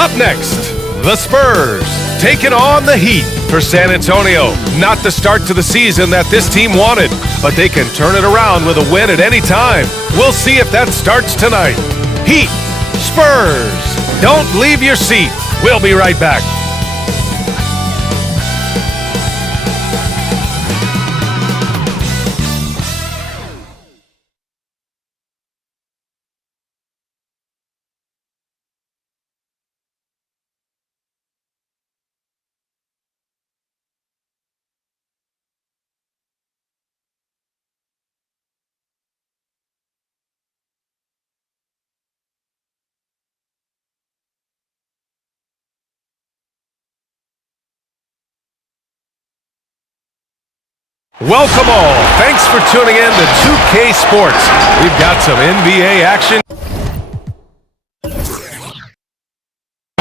Up next, the Spurs taking on the Heat for San Antonio. Not the start to the season that this team wanted, but they can turn it around with a win at any time. We'll see if that starts tonight. Heat, Spurs, don't leave your seat. We'll be right back. Welcome all. Thanks for tuning in to 2K Sports. We've got some NBA action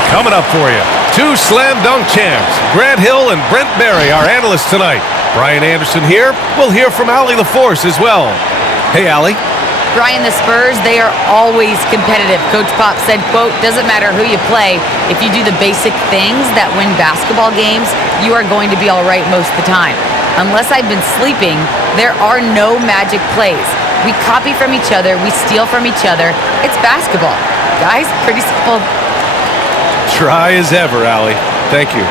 coming up for you. Two slam dunk champs, Grant Hill and Brent Barry, our analysts tonight. Brian Anderson here. We'll hear from Allie LaForce as well. Hey, Allie. Brian, the Spurs, they are always competitive. Coach Pop said, quote, doesn't matter who you play, if you do the basic things that win basketball games, you are going to be all right most of the time. Unless I've been sleeping, there are no magic plays. We copy from each other. We steal from each other. It's basketball. Guys, pretty simple. Try as ever, Allie. Thank you.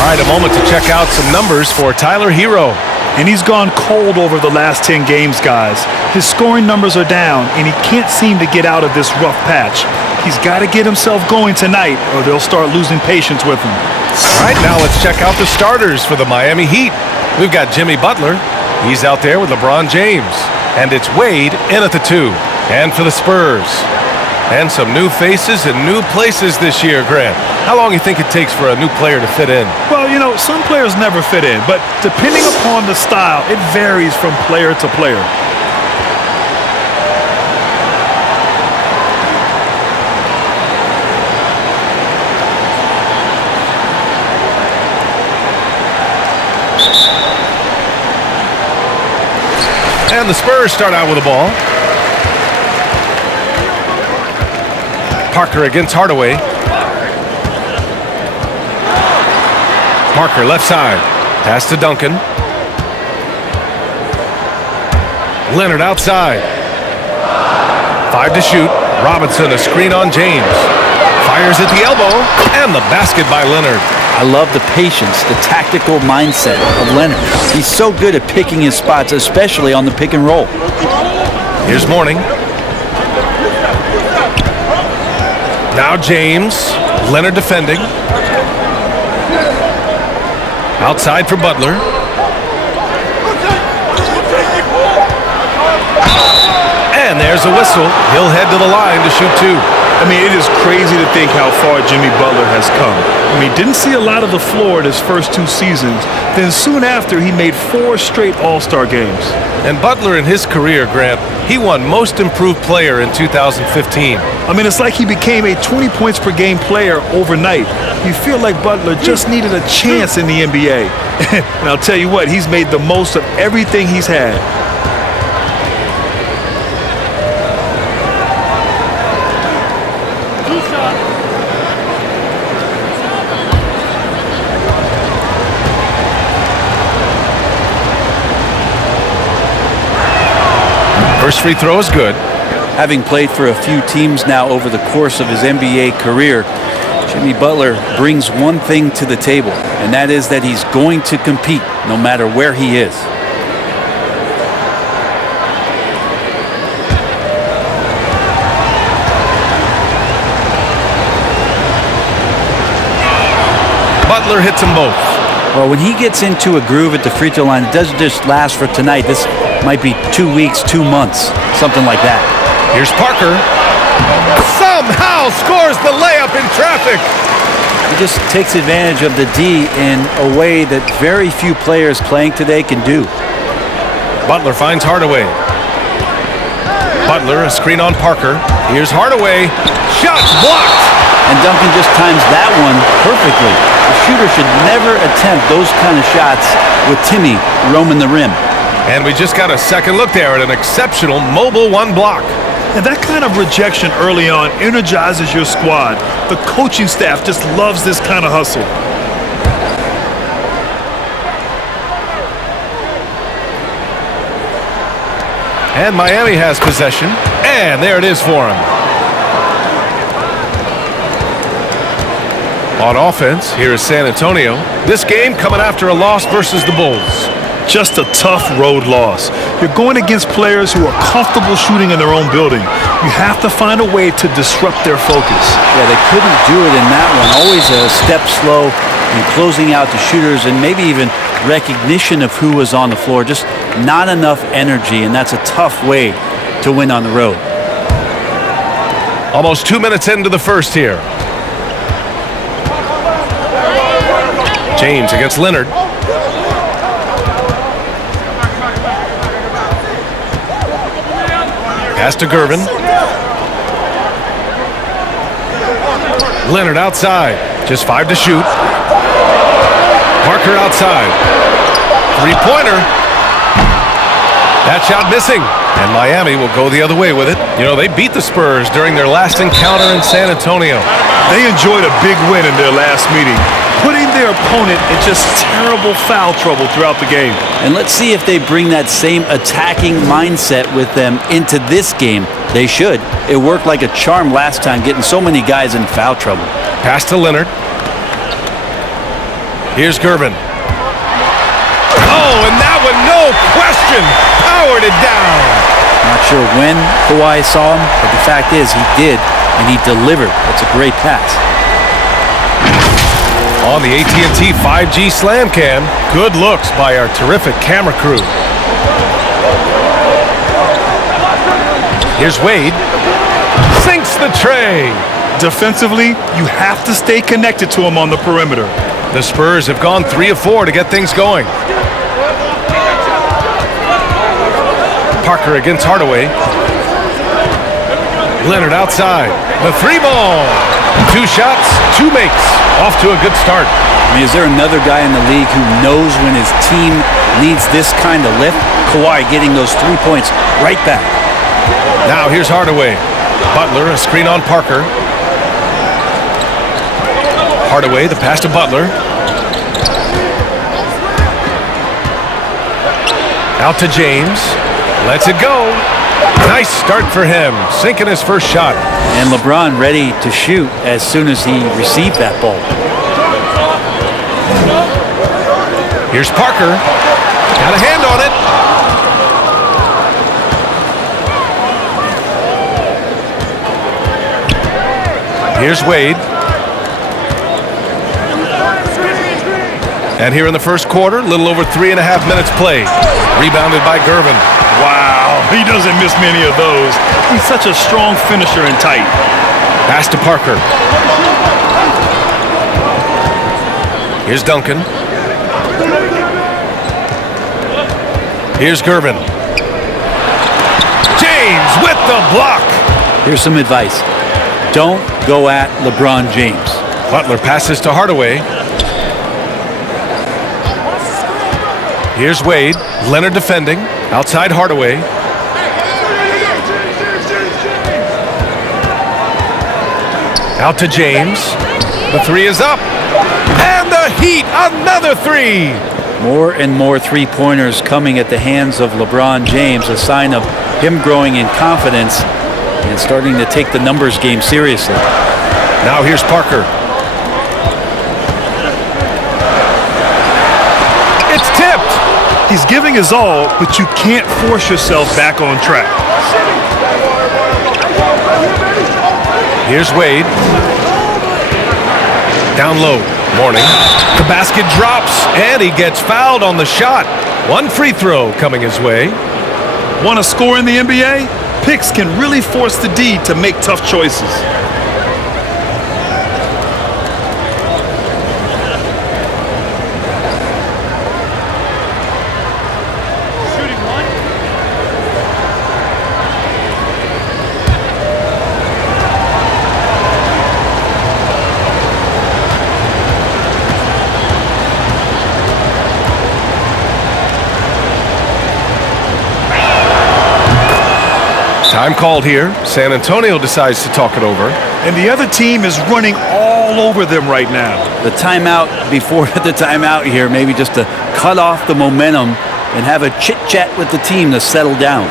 All right, a moment to check out some numbers for Tyler Hero. And he's gone cold over the last 10 games, guys. His scoring numbers are down, and he can't seem to get out of this rough patch. He's got to get himself going tonight, or they'll start losing patience with him. All right, now let's check out the starters for the Miami Heat. We've got Jimmy Butler. He's out there with LeBron James. And it's Wade in at the 2. And for the Spurs. And some new faces and new places this year, Grant. How long do you think it takes for a new player to fit in? Well, you know, some players never fit in, but depending upon the style, it varies from player to player. And the Spurs start out with the ball. Parker against Hardaway. Parker left side. Pass to Duncan. Leonard outside. 5 to shoot. Robinson a screen on James. Fires at the elbow. And the basket by Leonard. I love the patience, the tactical mindset of Leonard. He's so good at picking his spots, especially on the pick and roll. Here's Mourning. Now James. Leonard defending. Outside for Butler. And there's a whistle. He'll head to the line to shoot 2. I mean, it is crazy to think how far Jimmy Butler has come. I mean, didn't see a lot of the floor in his first 2 seasons. Then soon after, he made 4 straight All-Star games. And Butler in his career, Grant, he won Most Improved Player in 2015. I mean, it's like he became a 20 points per game player overnight. You feel like Butler just needed a chance in the NBA. And I'll tell you what, he's made the most of everything he's had. First free throw is good. Having played for a few teams now over the course of his NBA career, Jimmy Butler brings one thing to the table, and that is that he's going to compete no matter where he is. Butler hits them both. Well, when he gets into a groove at the free throw line, it doesn't just last for tonight. This might be 2 weeks, 2 months, something like that. Here's Parker. Somehow scores the layup in traffic. He just takes advantage of the D in a way that very few players playing today can do. Butler finds Hardaway. Butler, a screen on Parker. Here's Hardaway. Shots blocked. And Duncan just times that one perfectly. The shooter should never attempt those kind of shots with Timmy roaming the rim. And we just got a second look there at an exceptional mobile 1 block. And that kind of rejection early on energizes your squad. The coaching staff just loves this kind of hustle. And Miami has possession. And there it is for him. On offense, here is San Antonio. This game coming after a loss versus the Bulls. Just a tough road loss. You're going against players who are comfortable shooting in their own building. You have to find a way to disrupt their focus. Yeah, they couldn't do it in that one. Always a step slow in closing out the shooters and maybe even recognition of who was on the floor. Just not enough energy, and that's a tough way to win on the road. Almost 2 minutes into the first here. James against Leonard. Pass to Gervin. Leonard outside. Just 5 to shoot. Parker outside. Three-pointer. That shot missing. And Miami will go the other way with it. You know, they beat the Spurs during their last encounter in San Antonio. They enjoyed a big win in their last meeting, putting their opponent in just terrible foul trouble throughout the game. And let's see if they bring that same attacking mindset with them into this game. They should. It worked like a charm last time, getting so many guys in foul trouble. Pass to Leonard. Here's Gervin. Oh, and that one, no question, powered it down. Not sure when Kawhi saw him, but the fact is he did, and he delivered. That's a great pass. On the AT&T 5G Slam Cam, good looks by our terrific camera crew. Here's Wade. Sinks the tray. Defensively, you have to stay connected to him on the perimeter. The Spurs have gone 3 of 4 to get things going. Parker against Hardaway. Leonard outside. The 3-ball. 2 shots, 2 makes. Off to a good start. I mean, is there another guy in the league who knows when his team needs this kind of lift? Kawhi getting those 3 points right back. Now here's Hardaway. Butler, a screen on Parker. Hardaway, the pass to Butler. Out to James. Lets it go. Nice start for him, sinking his first shot. And LeBron ready to shoot as soon as he received that ball. Here's Parker. Got a hand on it. Here's Wade. And here in the first quarter, a little over 3.5 minutes played. Rebounded by Gervin. Wow, he doesn't miss many of those. He's such a strong finisher and tight. Pass to Parker. Here's Duncan. Here's Gervin. James with the block. Here's some advice. Don't go at LeBron James. Butler passes to Hardaway. Here's Wade. Leonard defending. Outside Hardaway. Out to James. The 3 is up. And the Heat, another 3. More and more three-pointers coming at the hands of LeBron James, a sign of him growing in confidence and starting to take the numbers game seriously. Now here's Parker. It's tipped. He's giving his all, but you can't force yourself back on track. Here's Wade. Down low. Morning. The basket drops, and he gets fouled on the shot. 1 free throw coming his way. Want to score in the NBA? Picks can really force the D to make tough choices. Time called here. San Antonio decides to talk it over. And the other team is running all over them right now. The timeout before the timeout here, maybe just to cut off the momentum and have a chit-chat with the team to settle down.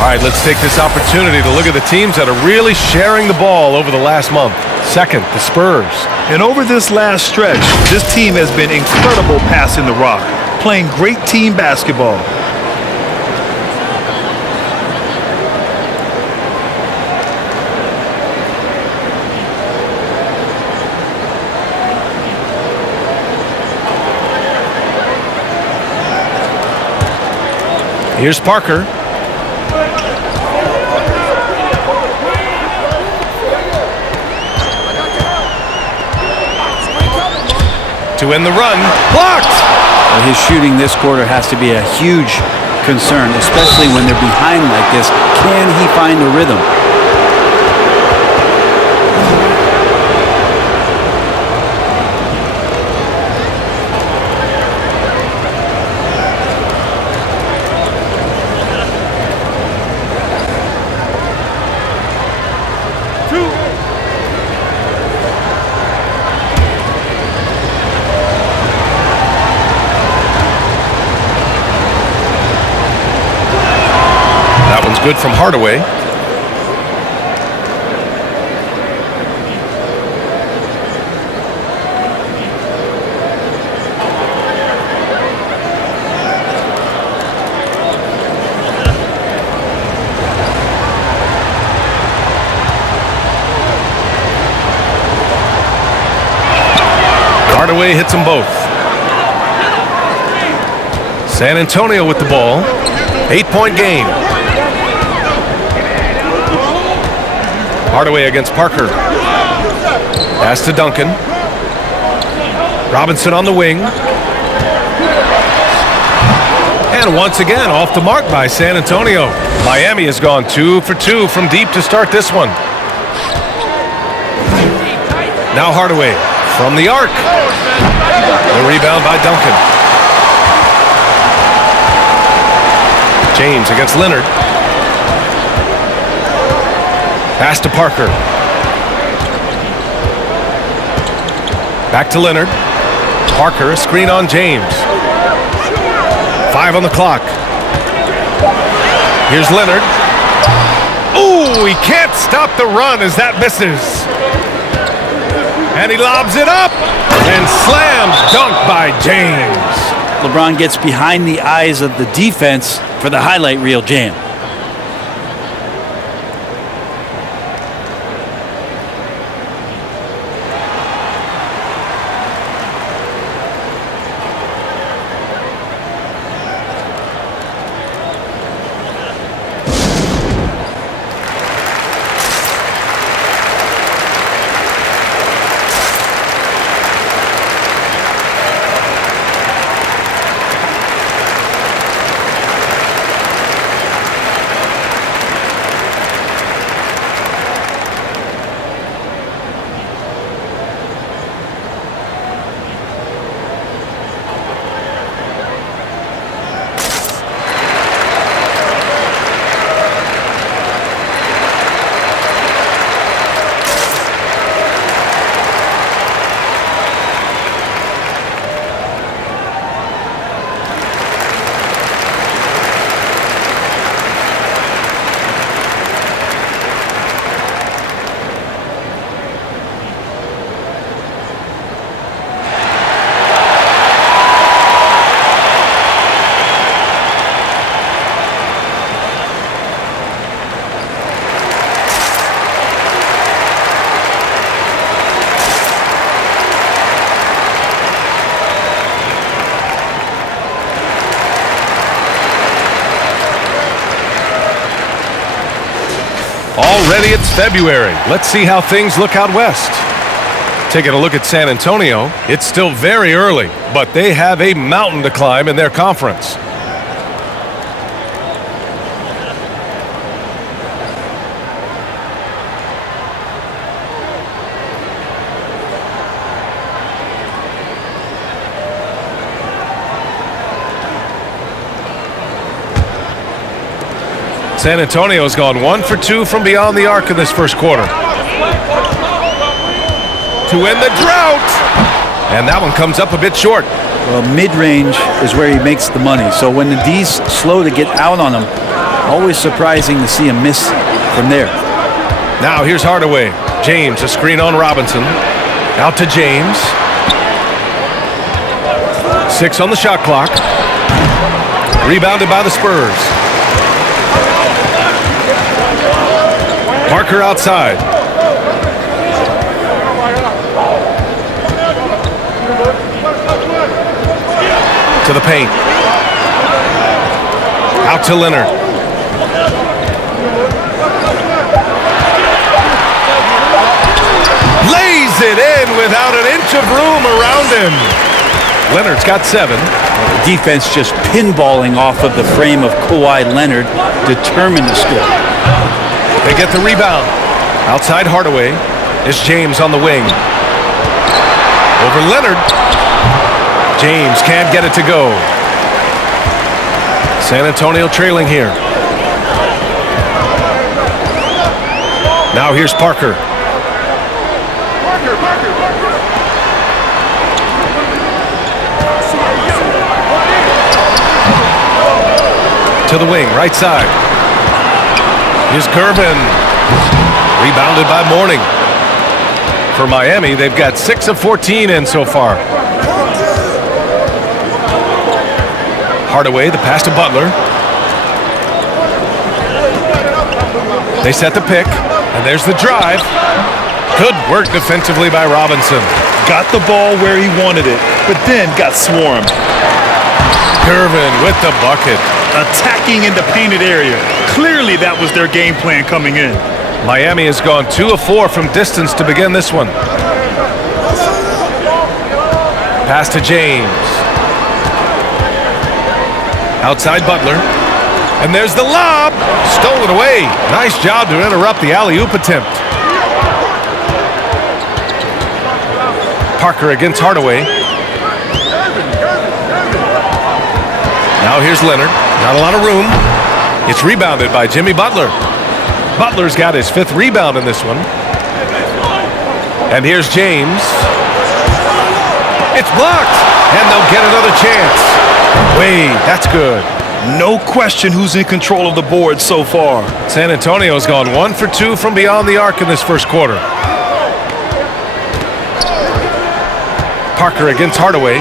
All right, let's take this opportunity to look at the teams that are really sharing the ball over the last month. Second, the Spurs. And over this last stretch, this team has been incredible passing the rock, playing great team basketball. Here's Parker. To end the run. Blocked! Well, his shooting this quarter has to be a huge concern, especially when they're behind like this. Can he find a rhythm? Good from Hardaway. Hardaway hits them both. San Antonio with the ball. 8-point game. Hardaway against Parker. Pass to Duncan. Robinson on the wing. And once again, off the mark by San Antonio. Miami has gone 2 for 2 from deep to start this one. Now Hardaway from the arc. The rebound by Duncan. James against Leonard. Pass to Parker. Back to Leonard. Parker, a screen on James. 5 on the clock. Here's Leonard. Ooh, he can't stop the run as that misses. And he lobs it up and slams dunk by James. LeBron gets behind the eyes of the defense for the highlight reel jam. Already it's February. Let's see how things look out west. Taking a look at San Antonio, it's still very early, but they have a mountain to climb in their conference. San Antonio's gone 1 for 2 from beyond the arc in this first quarter. To win the drought! And that one comes up a bit short. Well, mid-range is where he makes the money. So when the D's slow to get out on him, always surprising to see him miss from there. Now here's Hardaway. James, a screen on Robinson. Out to James. 6 on the shot clock. Rebounded by the Spurs. Parker outside. To the paint. Out to Leonard. Lays it in without an inch of room around him. Leonard's got 7. Defense just pinballing off of the frame of Kawhi Leonard, determined to score. They get the rebound. Outside Hardaway. It's James on the wing. Over Leonard. James can't get it to go. San Antonio trailing here. Now here's Parker. To the wing, right side. Here's Gervin. Rebounded by Mourning. For Miami, they've got 6 of 14 in so far. Hardaway, the pass to Butler. They set the pick, and there's the drive. Good work defensively by Robinson. Got the ball where he wanted it, but then got swarmed. Gervin with the bucket. Attacking in the painted area. Clearly that was their game plan coming in. Miami has gone 2 of 4 from distance to begin this one. Pass to James. Outside Butler. And there's the lob. Stolen away. Nice job to interrupt the alley-oop attempt. Parker against Hardaway. Now here's Leonard. Not a lot of room. It's rebounded by Jimmy Butler. Butler's got his 5th rebound in this one. And here's James. It's blocked. And they'll get another chance. Wade, that's good. No question who's in control of the board so far. San Antonio's gone 1 for 2 from beyond the arc in this first quarter. Parker against Hardaway.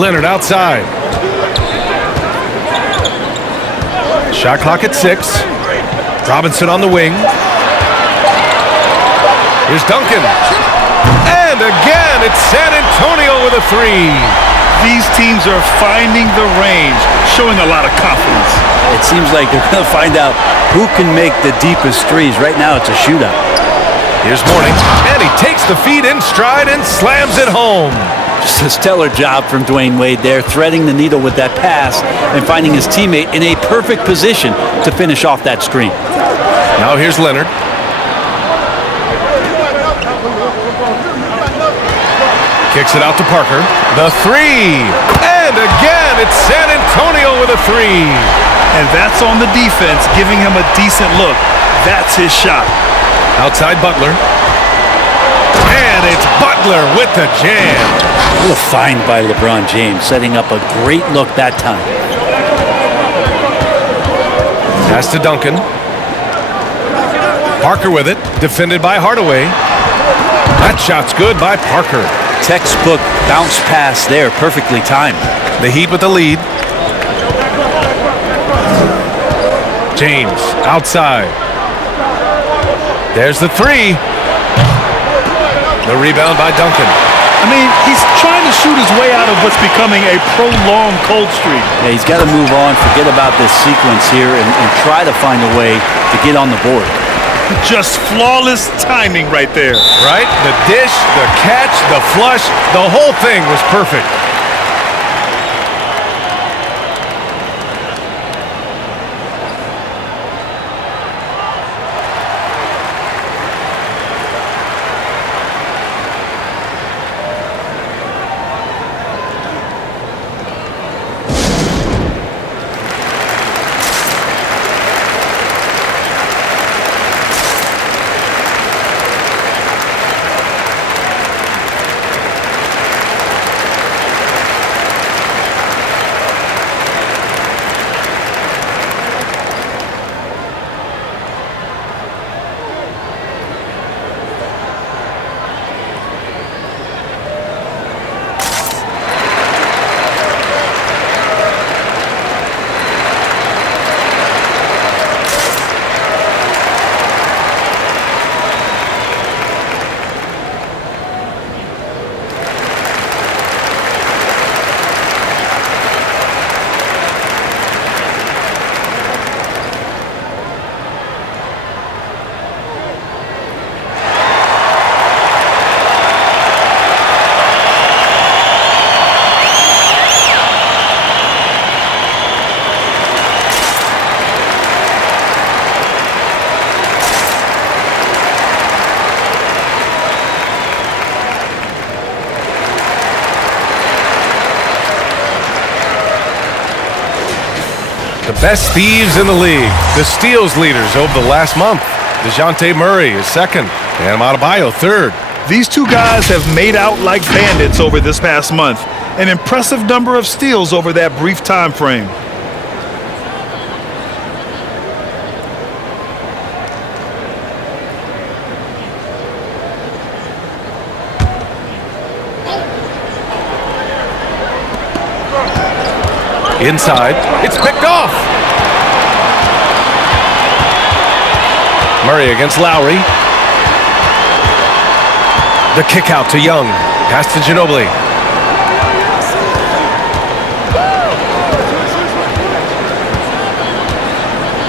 Leonard outside. Shot clock at 6. Robinson on the wing. Here's Duncan. And again, it's San Antonio with a 3. These teams are finding the range, showing a lot of confidence. It seems like they're going to find out who can make the deepest threes. Right now, it's a shootout. Here's Mourning, and he takes the feed in stride and slams it home. Just a stellar job from Dwayne Wade there, threading the needle with that pass and finding his teammate in a perfect position to finish off that screen. Now here's Leonard. Kicks it out to Parker. The 3. And again, it's San Antonio with a 3. And that's on the defense, giving him a decent look. That's his shot. Outside Butler. And it's Butler with the jam. What a find by LeBron James, setting up a great look that time. Pass to Duncan. Parker with it, defended by Hardaway. That shot's good by Parker. Textbook bounce pass there, perfectly timed. The Heat with the lead. James outside. There's the 3. The rebound by Duncan. I mean, he's trying to shoot his way out of what's becoming a prolonged cold streak. Yeah, he's got to move on, forget about this sequence here, and try to find a way to get on the board. Just flawless timing right there. Right? The dish, the catch, the flush, the whole thing was perfect. The best thieves in the league, the steals leaders over the last month. DeJounte Murray is second, and Adebayo third. These two guys have made out like bandits over this past month. An impressive number of steals over that brief time frame. Inside, it's picked off. Murray against Lowry. The kick out to Young. Pass to Ginobili.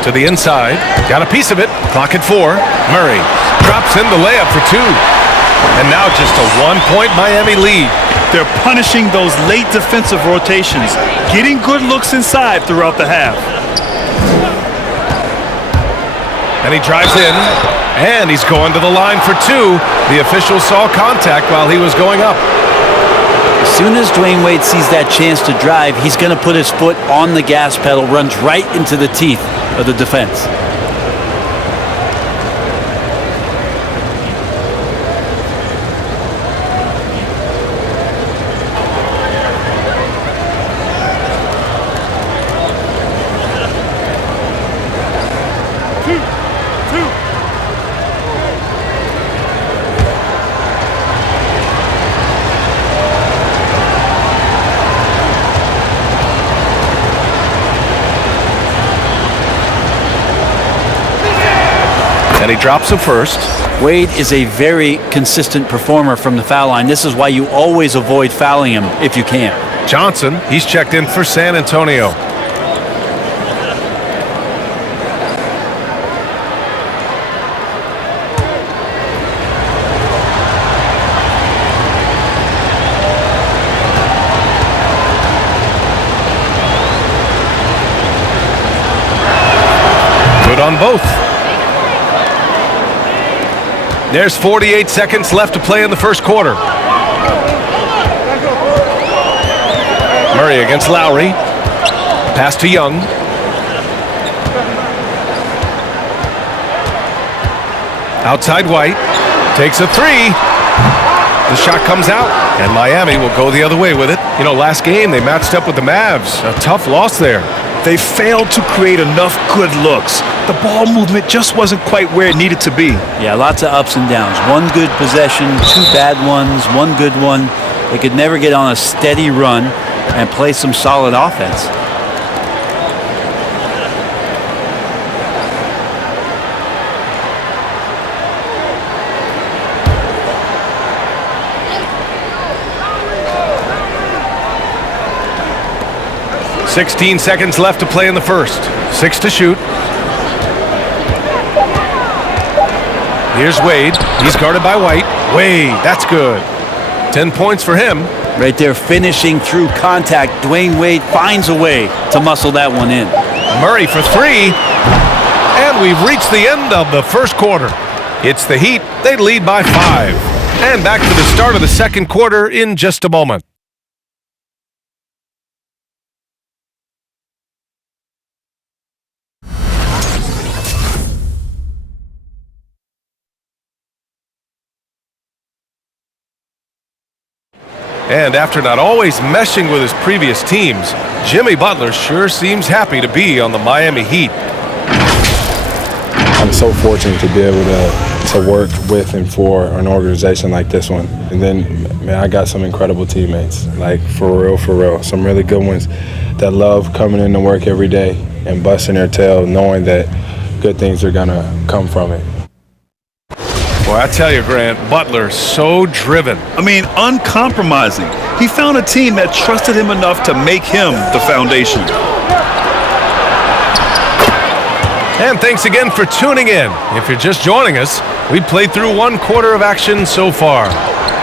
To the inside. Got a piece of it. Clock at 4. Murray drops in the layup for 2. And now just a 1-point Miami lead. They're punishing those late defensive rotations, getting good looks inside throughout the half. And he drives in, and he's going to the line for 2. The official saw contact while he was going up. As soon as Dwayne Wade sees that chance to drive, he's going to put his foot on the gas pedal, runs right into the teeth of the defense. And he drops him first. Wade is a very consistent performer from the foul line. This is why you always avoid fouling him if you can. Johnson, he's checked in for San Antonio. Good on both. There's 48 seconds left to play in the first quarter. Murray against Lowry. Pass to Young. Outside White. Takes a 3. The shot comes out, and Miami will go the other way with it. You know, last game they matched up with the Mavs. A tough loss there. They failed to create enough good looks. The ball movement just wasn't quite where it needed to be. Yeah, lots of ups and downs. One good possession, 2 bad ones, 1 good one. They could never get on a steady run and play some solid offense. 16 seconds left to play in the first. 6 to shoot. Here's Wade. He's guarded by White. Wade, that's good. 10 points for him. Right there, finishing through contact. Dwayne Wade finds a way to muscle that one in. Murray for 3. And we've reached the end of the first quarter. It's the Heat. They lead by 5. And back to the start of the second quarter in just a moment. And after not always meshing with his previous teams, Jimmy Butler sure seems happy to be on the Miami Heat. I'm so fortunate to be able to work with and for an organization like this one. And then, man, I got some incredible teammates, like for real. Some really good ones that love coming into work every day and busting their tail knowing that good things are gonna come from it. Boy, I tell you, Grant, Butler's so driven. I mean, uncompromising. He found a team that trusted him enough to make him the foundation. And thanks again for tuning in. If you're just joining us, we played through one quarter of action so far.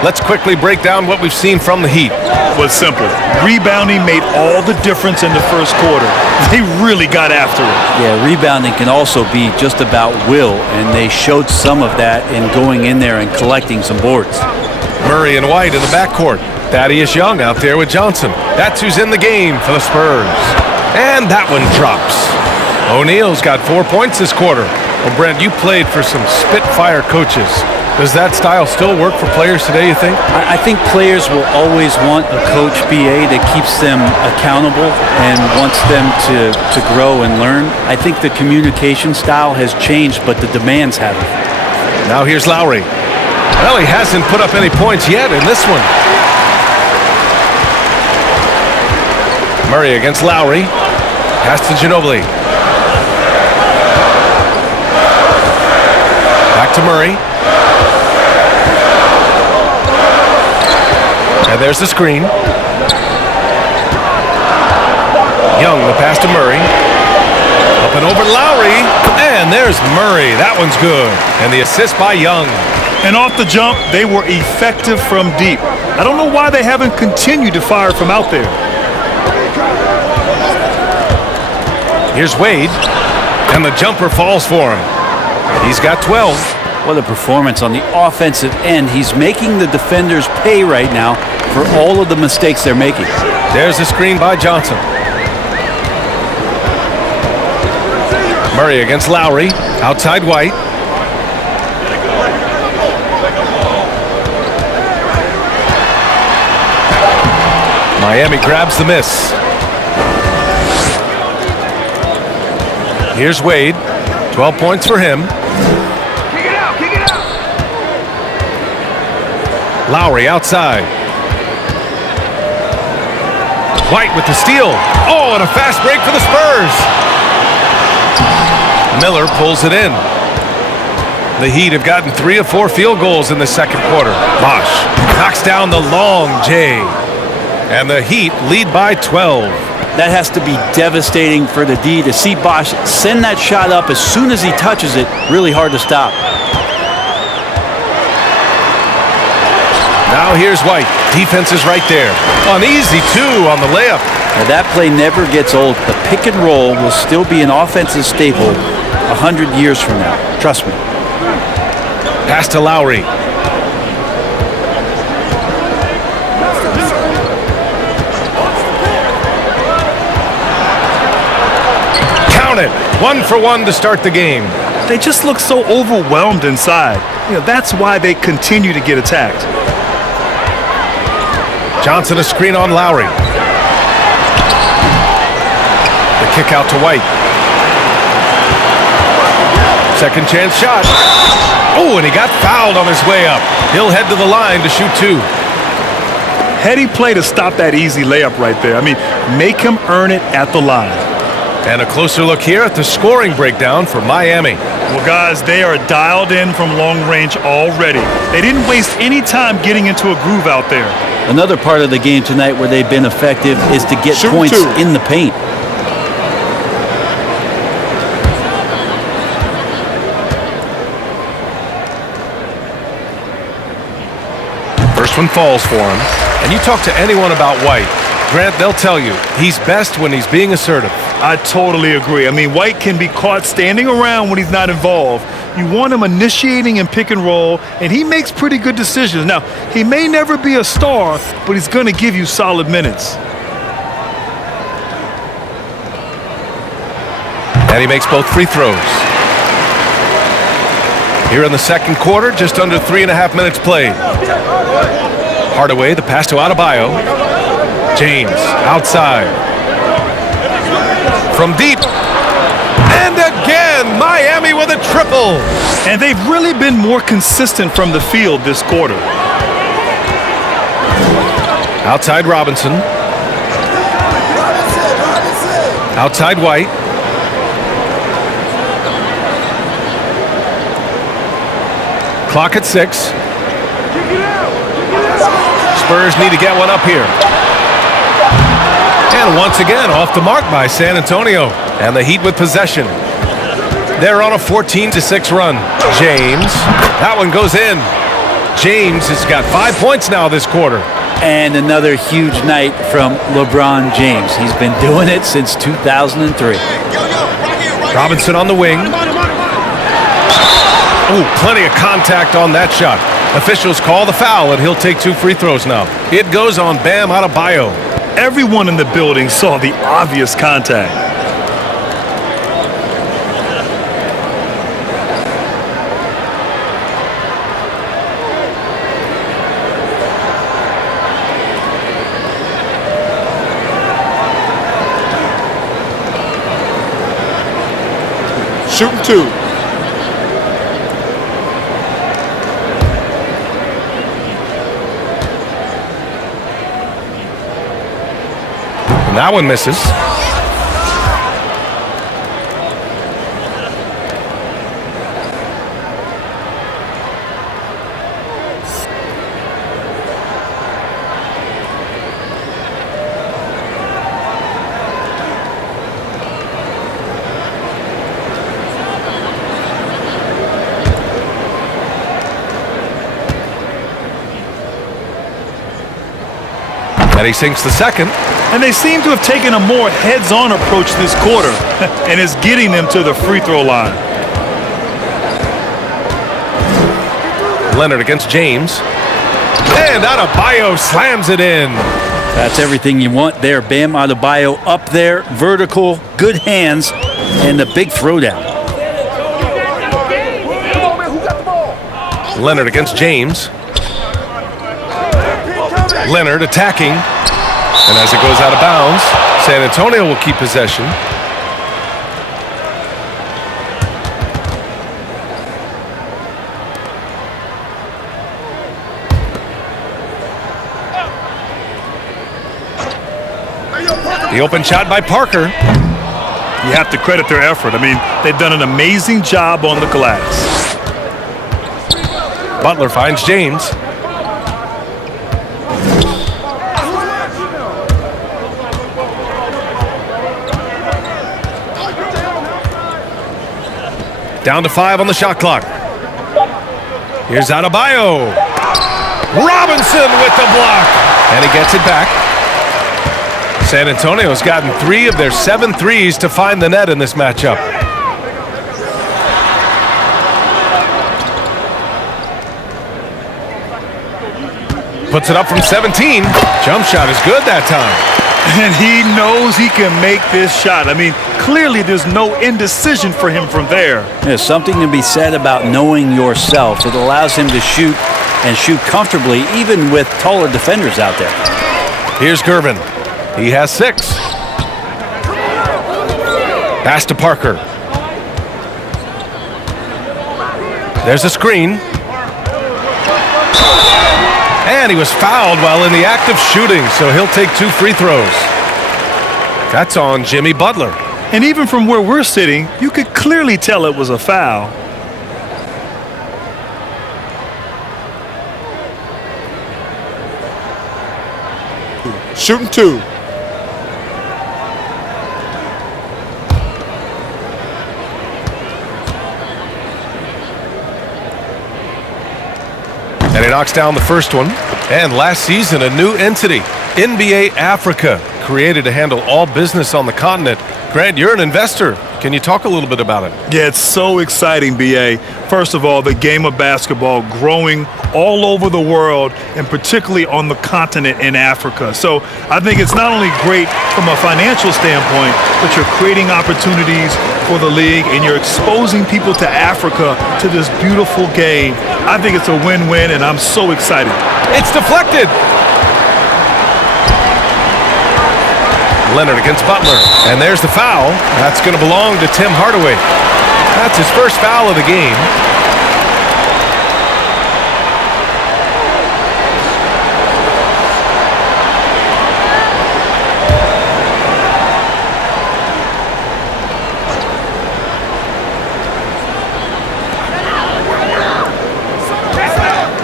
Let's quickly break down what we've seen from the Heat. Was simple. Rebounding made all the difference in the first quarter. They really got after it. Yeah, rebounding can also be just about will, and they showed some of that in going in there and collecting some boards. Murray and White in the backcourt. Thaddeus Young out there with Johnson. That's who's in the game for the Spurs. And that one drops. O'Neal's got 4 points this quarter. Well, Brent, you played for some Spitfire coaches. Does that style still work for players today, you think? I think players will always want a coach, BA, that keeps them accountable and wants them to grow and learn. I think the communication style has changed, but the demands haven't. Now here's Lowry. Well, he hasn't put up any points yet in this one. Murray against Lowry. Pass to Ginobili. Back to Murray. And there's the screen. Young, the pass to Murray. Up and over Lowry. And there's Murray. That one's good. And the assist by Young. And off the jump, they were effective from deep. I don't know why they haven't continued to fire from out there. Here's Wade. And the jumper falls for him. He's got 12. What a performance on the offensive end. He's making the defenders pay right now for all of the mistakes they're making. There's a screen by Johnson. Murray against Lowry. Outside White. Miami grabs the miss. Here's Wade. 12 points for him. Lowry outside. White with the steal. Oh, and a fast break for the Spurs. Miller pulls it in. The Heat have gotten 3 of 4 field goals in the second quarter. Bosh knocks down the long J. And the Heat lead by 12. That has to be devastating for the D to see Bosh send that shot up as soon as he touches it. Really hard to stop. Now here's White. Defense is right there. An easy 2 on the layup. Now that play never gets old. The pick and roll will still be an offensive staple 100 years from now. Trust me. Pass to Lowry. Count it. 1 for 1 to start the game. They just look so overwhelmed inside. That's why they continue to get attacked. Johnson a screen on Lowry. The kick out to White. Second chance shot. Oh, and he got fouled on his way up. He'll head to the line to shoot 2. Heady play to stop that easy layup right there. I mean, make him earn it at the line. And a closer look here at the scoring breakdown for Miami. Well, guys, they are dialed in from long range already. They didn't waste any time getting into a groove out there. Another part of the game tonight where they've been effective is to get points in the paint. First one falls for him. And you talk to anyone about White, Grant, they'll tell you he's best when he's being assertive. I totally agree. I mean, White can be caught standing around when he's not involved. You want him initiating and pick and roll, and he makes pretty good decisions. Now, he may never be a star, but he's going to give you solid minutes. And he makes both free throws. Here in the second quarter, just under 3.5 minutes played. Hardaway, the pass to Adebayo. James, outside. From deep. And again, Miami with a triple. And they've really been more consistent from the field this quarter. Outside Robinson. Outside White. Clock at 6. Spurs need to get one up here. And once again, off the mark by San Antonio. And the Heat with possession. They're on a 14-6 run. James. That one goes in. James has got 5 points now this quarter. And another huge night from LeBron James. He's been doing it since 2003. Robinson on the wing. Oh, plenty of contact on that shot. Officials call the foul, and he'll take 2 free throws now. It goes on Bam Adebayo. Everyone in the building saw the obvious contact. Shooting 2. And that one misses. And he sinks the second. And they seem to have taken a more heads-on approach this quarter, and it's getting them to the free throw line. Leonard against James. And Adebayo slams it in. That's everything you want there. Bam Adebayo up there, vertical, good hands, and the big throwdown. Leonard against James. Leonard attacking. And as it goes out of bounds, San Antonio will keep possession. The open shot by Parker. You have to credit their effort. I mean, they've done an amazing job on the glass. Butler finds James. Down to 5 on the shot clock. Here's Adebayo. Robinson with the block. And he gets it back. San Antonio's gotten 3 of their 7 threes to find the net in this matchup. Puts it up from 17. Jump shot is good that time. And he knows he can make this shot. I mean, clearly there's no indecision for him from there. There's something to be said about knowing yourself. It allows him to shoot and shoot comfortably, even with taller defenders out there. Here's Gervin. He has 6. Pass to Parker. There's a screen. And he was fouled while in the act of shooting, so he'll take 2 free throws. That's on Jimmy Butler. And even from where we're sitting, you could clearly tell it was a foul. Shooting 2. And he knocks down the first one. And last season, a new entity, NBA Africa, created to handle all business on the continent. Grant, you're an investor. Can you talk a little bit about it? Yeah, it's so exciting, B.A. First of all, the game of basketball growing all over the world, and particularly on the continent in Africa. So I think it's not only great from a financial standpoint, but you're creating opportunities for the league and you're exposing people to Africa, to this beautiful game. I think it's a win-win, and I'm so excited. It's deflected. Leonard against Butler. And there's the foul. That's going to belong to Tim Hardaway. That's his first foul of the game.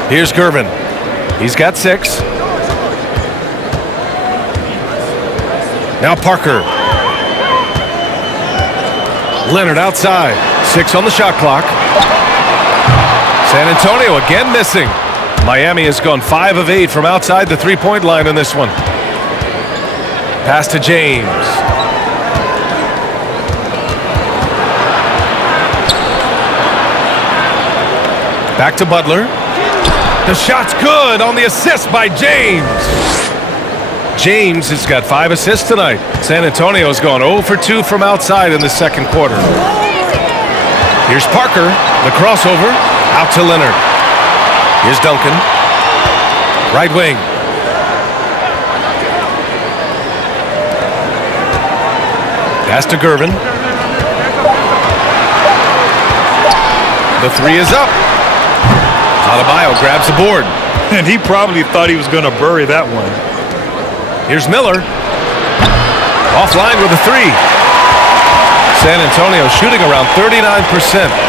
Here's Gervin. He's got 6. Now Parker. Leonard outside. 6 on the shot clock. San Antonio again missing. Miami has gone 5 of 8 from outside the three-point line in this one. Pass to James. Back to Butler. The shot's good on the assist by James. James has got 5 assists tonight. San Antonio's gone 0 for 2 from outside in the second quarter. Here's Parker, the crossover, out to Leonard. Here's Duncan. Right wing. Pass to Gervin. The 3 is up. Adebayo grabs the board. And he probably thought he was going to bury that one. Here's Miller. Offline with a 3. San Antonio shooting around 39%.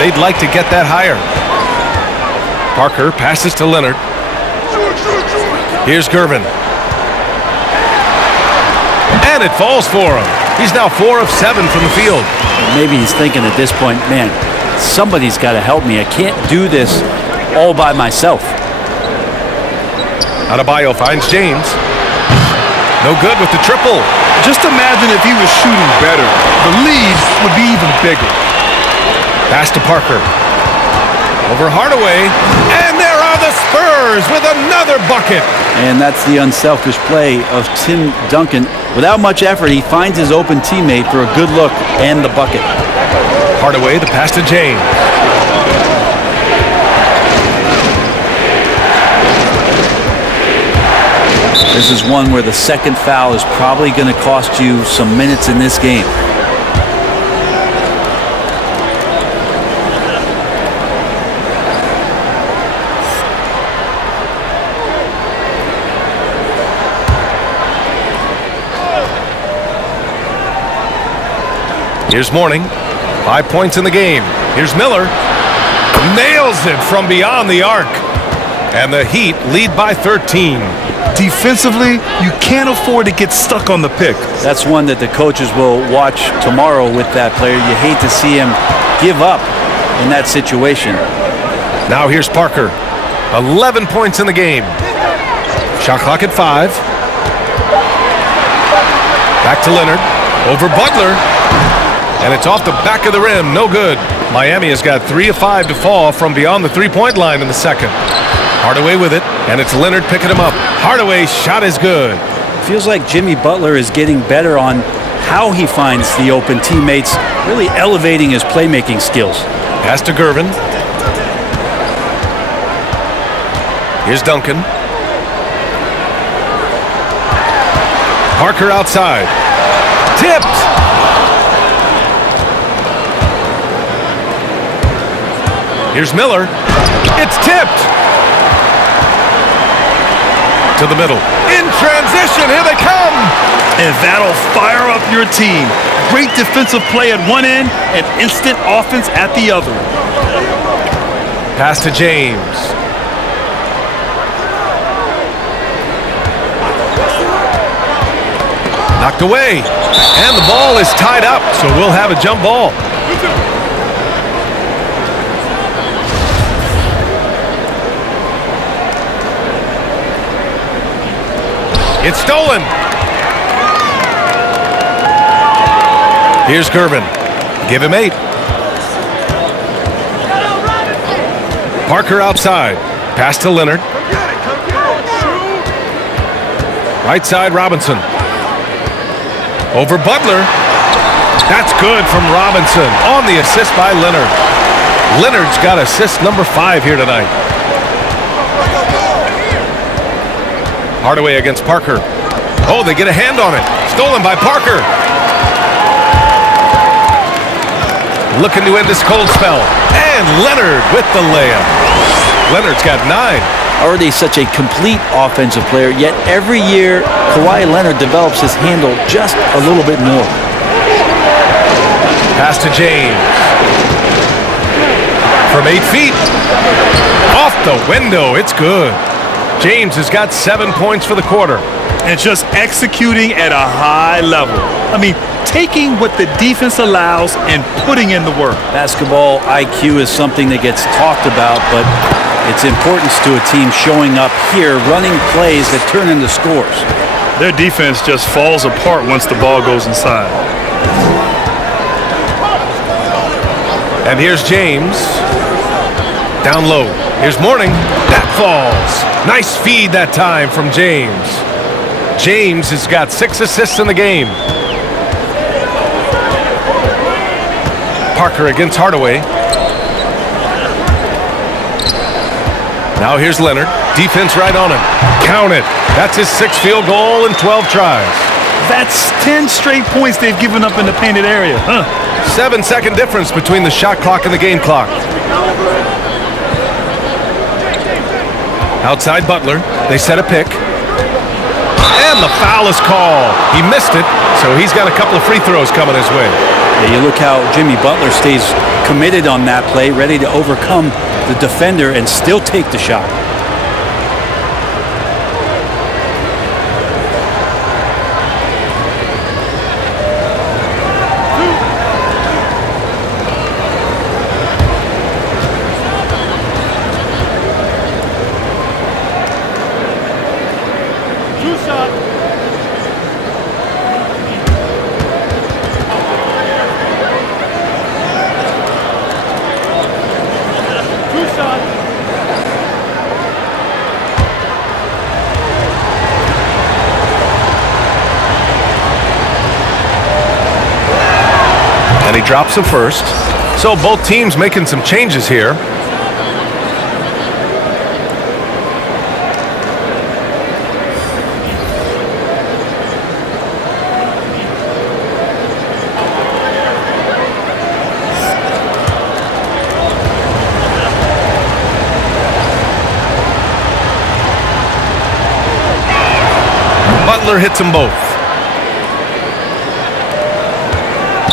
They'd like to get that higher. Parker passes to Leonard. Here's Gervin. And it falls for him. He's now 4 of 7 from the field. Maybe he's thinking at this point, man, somebody's got to help me. I can't do this all by myself. Adebayo finds James. No good with the triple. Just imagine if he was shooting better. The lead would be even bigger. Pass to Parker. Over Hardaway. And there are the Spurs with another bucket. And that's the unselfish play of Tim Duncan. Without much effort, he finds his open teammate for a good look and the bucket. Hardaway, the pass to James. This is one where the second foul is probably going to cost you some minutes in this game. Here's Mourning. 5 points in the game. Here's Miller. Nails it from beyond the arc. And the Heat lead by 13. Defensively, you can't afford to get stuck on the pick. That's one that the coaches will watch tomorrow with that player. You hate to see him give up in that situation. Now here's Parker. 11 points in the game. Shot clock at 5. Back to Leonard. Over Butler. And it's off the back of the rim. No good. Miami has got 3 of 5 to fall from beyond the three-point line in the second. Hardaway with it, and it's Leonard picking him up. Hardaway's shot is good. Feels like Jimmy Butler is getting better on how he finds the open teammates, really elevating his playmaking skills. Pass to Gervin. Here's Duncan. Parker outside. Tipped. Here's Miller. It's tipped. To the middle. In transition, here they come. And that'll fire up your team. Great defensive play at one end and instant offense at the other. Pass to James. Knocked away. And the ball is tied up, so we'll have a jump ball. It's stolen. Here's Gervin. Give him 8. Parker outside. Pass to Leonard. Right side, Robinson. Over Butler. That's good from Robinson on the assist by Leonard. Leonard's got assist number 5 here tonight. Hardaway against Parker. Oh, they get a hand on it. Stolen by Parker. Looking to end this cold spell. And Leonard with the layup. Leonard's got 9. Already such a complete offensive player, yet every year Kawhi Leonard develops his handle just a little bit more. Pass to James. From 8 feet. Off the window. It's good. James has got 7 points for the quarter. And just executing at a high level. I mean, taking what the defense allows and putting in the work. Basketball IQ is something that gets talked about, but its importance to a team showing up here, running plays that turn into scores. Their defense just falls apart once the ball goes inside. And here's James. Down low. Here's Mourning. That falls. Nice feed that time from James. James has got 6 assists in the game. Parker against Hardaway. Now here's Leonard. Defense right on him. Count it. That's his 6th field goal in 12 tries. That's 10 straight points they've given up in the painted area. 7-second difference between the shot clock and the game clock. Outside Butler. They set a pick. And the foul is called. He missed it, so he's got a couple of free throws coming his way. Yeah, you look how Jimmy Butler stays committed on that play, ready to overcome the defender and still take the shot. He drops him first. So both teams making some changes here. Butler hits them both.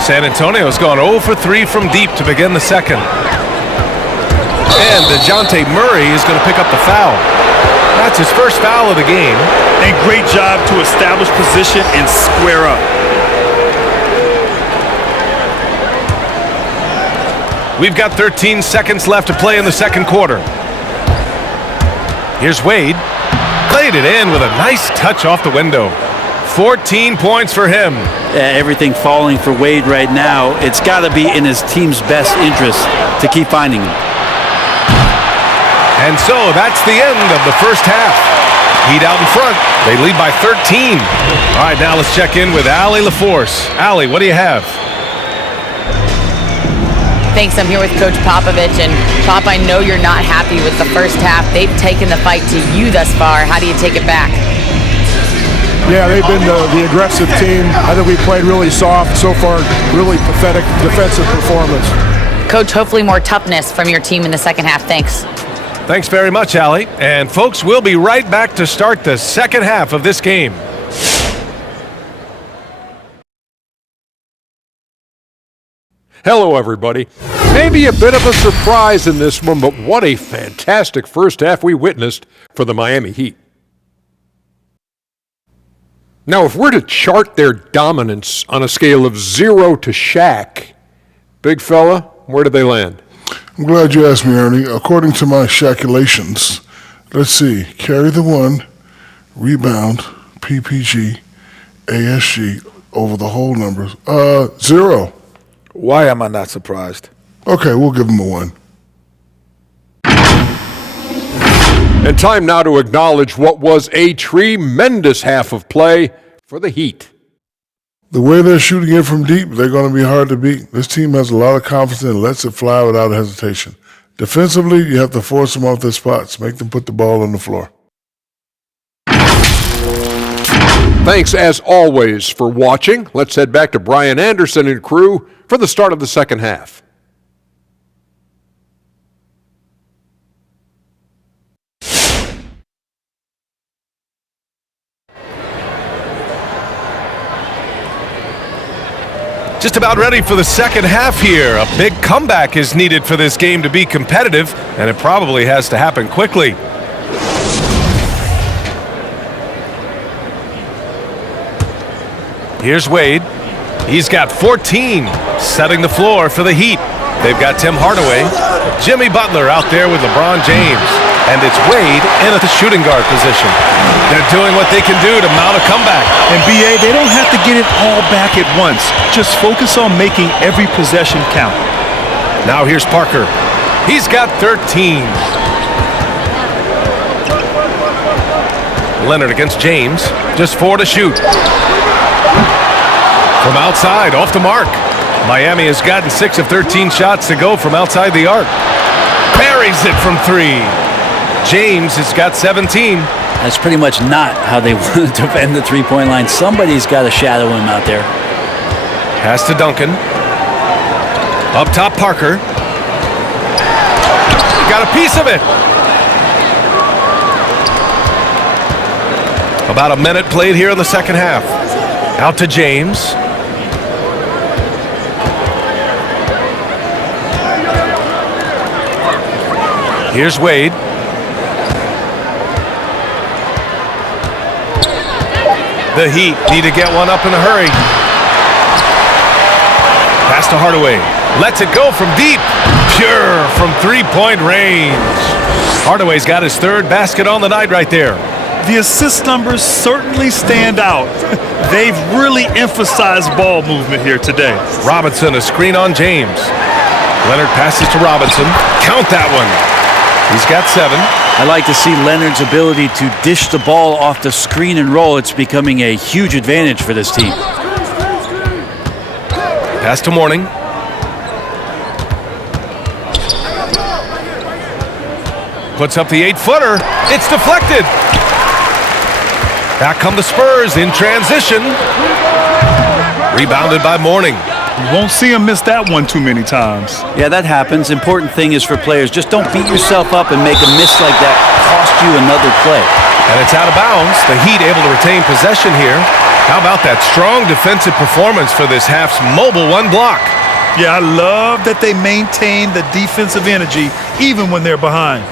San Antonio's gone 0 for 3 from deep to begin the second. And DeJounte Murray is going to pick up the foul. That's his first foul of the game. And great job to establish position and square up. We've got 13 seconds left to play in the second quarter. Here's Wade. Played it in with a nice touch off the window. 14 points for him. Everything falling for Wade right now. It's got to be in his team's best interest to keep finding him. And so that's the end of the first half. Heat out in front. They lead by 13. All right, now let's check in with Allie LaForce. Allie, what do you have? Thanks. I'm here with Coach Popovich. And Pop, I know you're not happy with the first half. They've taken the fight to you thus far. How do you take it back? Yeah, they've been the aggressive team. I think we played really soft so far. Really pathetic defensive performance. Coach, hopefully more toughness from your team in the second half. Thanks. Thanks very much, Allie. And folks, we'll be right back to start the second half of this game. Hello, everybody. Maybe a bit of a surprise in this one, but what a fantastic first half we witnessed for the Miami Heat. Now, if we're to chart their dominance on a scale of 0 to Shaq, big fella, where do they land? I'm glad you asked me, Ernie. According to my Shaqulations, let's see, carry the one, rebound, PPG, ASG, over the whole numbers. 0. Why am I not surprised? Okay, we'll give him a 1. And time now to acknowledge what was a tremendous half of play for the Heat. The way they're shooting it from deep, they're going to be hard to beat. This team has a lot of confidence and lets it fly without hesitation. Defensively, you have to force them off their spots, make them put the ball on the floor. Thanks, as always, for watching. Let's head back to Brian Anderson and crew for the start of the second half. Just about ready for the second half here. A big comeback is needed for this game to be competitive, and it probably has to happen quickly. Here's Wade. He's got 14, setting the floor for the Heat. They've got Tim Hardaway, Jimmy Butler out there with LeBron James, and it's Wade in at the shooting guard position. They're doing what they can do to mount a comeback. And BA, they don't have to get it all back at once. Just focus on making every possession count. Now here's Parker. He's got 13. Leonard against James. Just 4 to shoot. From outside, off the mark. Miami has gotten 6 of 13 shots to go from outside the arc. Parries it from 3. James has got 17. That's pretty much not how they want to defend the three-point line. Somebody's got to shadow him out there. Pass to Duncan. Up top, Parker. Got a piece of it. About a minute played here in the second half. Out to James. Here's Wade. The Heat need to get one up in a hurry. Pass to Hardaway. Lets it go from deep. Pure from three-point range. Hardaway's got his 3rd basket on the night right there. The assist numbers certainly stand out. They've really emphasized ball movement here today. Robinson, a screen on James. Leonard passes to Robinson. Count that one. He's got 7. I like to see Leonard's ability to dish the ball off the screen and roll. It's becoming a huge advantage for this team. Pass to Mourning. Puts up the 8-footer. It's deflected. Back come the Spurs in transition. Rebounded by Mourning. You won't see him miss that one too many times. Yeah, that happens. Important thing is for players, just don't beat yourself up and make a miss like that cost you another play. And it's out of bounds. The Heat able to retain possession here. How about that strong defensive performance for this half's mobile one block? Yeah, I love that they maintain the defensive energy even when they're behind.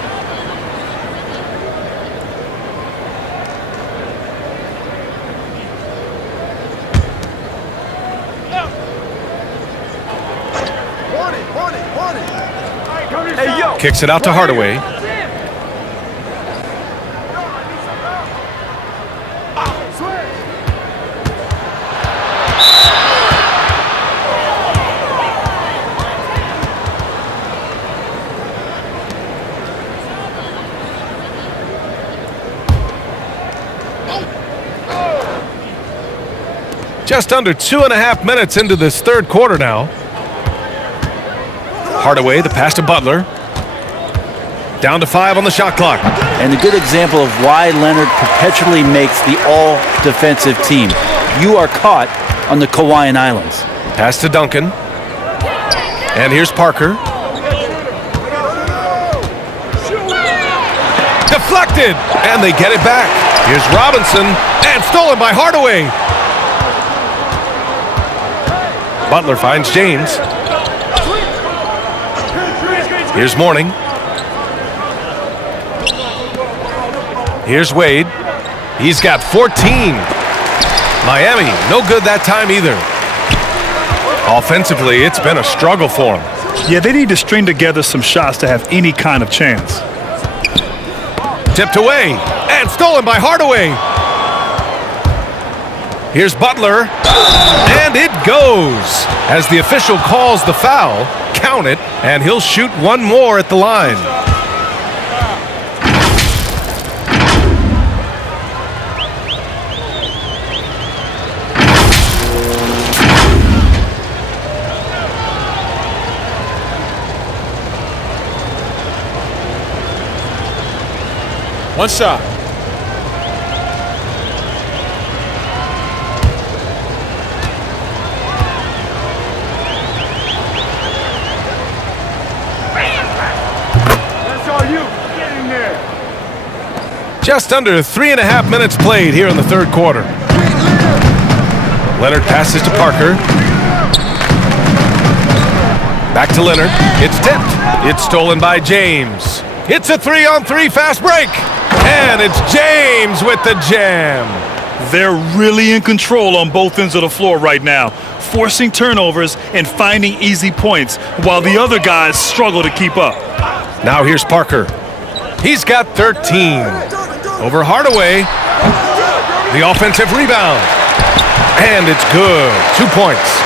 Kicks it out to Hardaway. Just under 2.5 minutes into this 3rd quarter now. Hardaway, the pass to Butler. Down to 5 on the shot clock. And a good example of why Leonard perpetually makes the all-defensive team. You are caught on the Hawaiian Islands. Pass to Duncan. And here's Parker. Deflected, and they get it back. Here's Robinson, and stolen by Hardaway. Butler finds James. Here's Mourning. Here's Wade. He's got 14. Miami, no good that time either. Offensively, it's been a struggle for them. Yeah, they need to string together some shots to have any kind of chance. Tipped away and stolen by Hardaway. Here's Butler, and it goes. As the official calls the foul, count it, and he'll shoot one more at the line. One shot. That's all you. Get in there. Just under 3.5 minutes played here in the third quarter. Leonard passes to Parker. Back to Leonard. It's tipped. It's stolen by James. It's a 3-on-3 fast break. And it's James with the jam. They're really in control on both ends of the floor right now, forcing turnovers and finding easy points while the other guys struggle to keep up. Now here's Parker. He's got 13. Over Hardaway. The offensive rebound. And it's good. 2 points.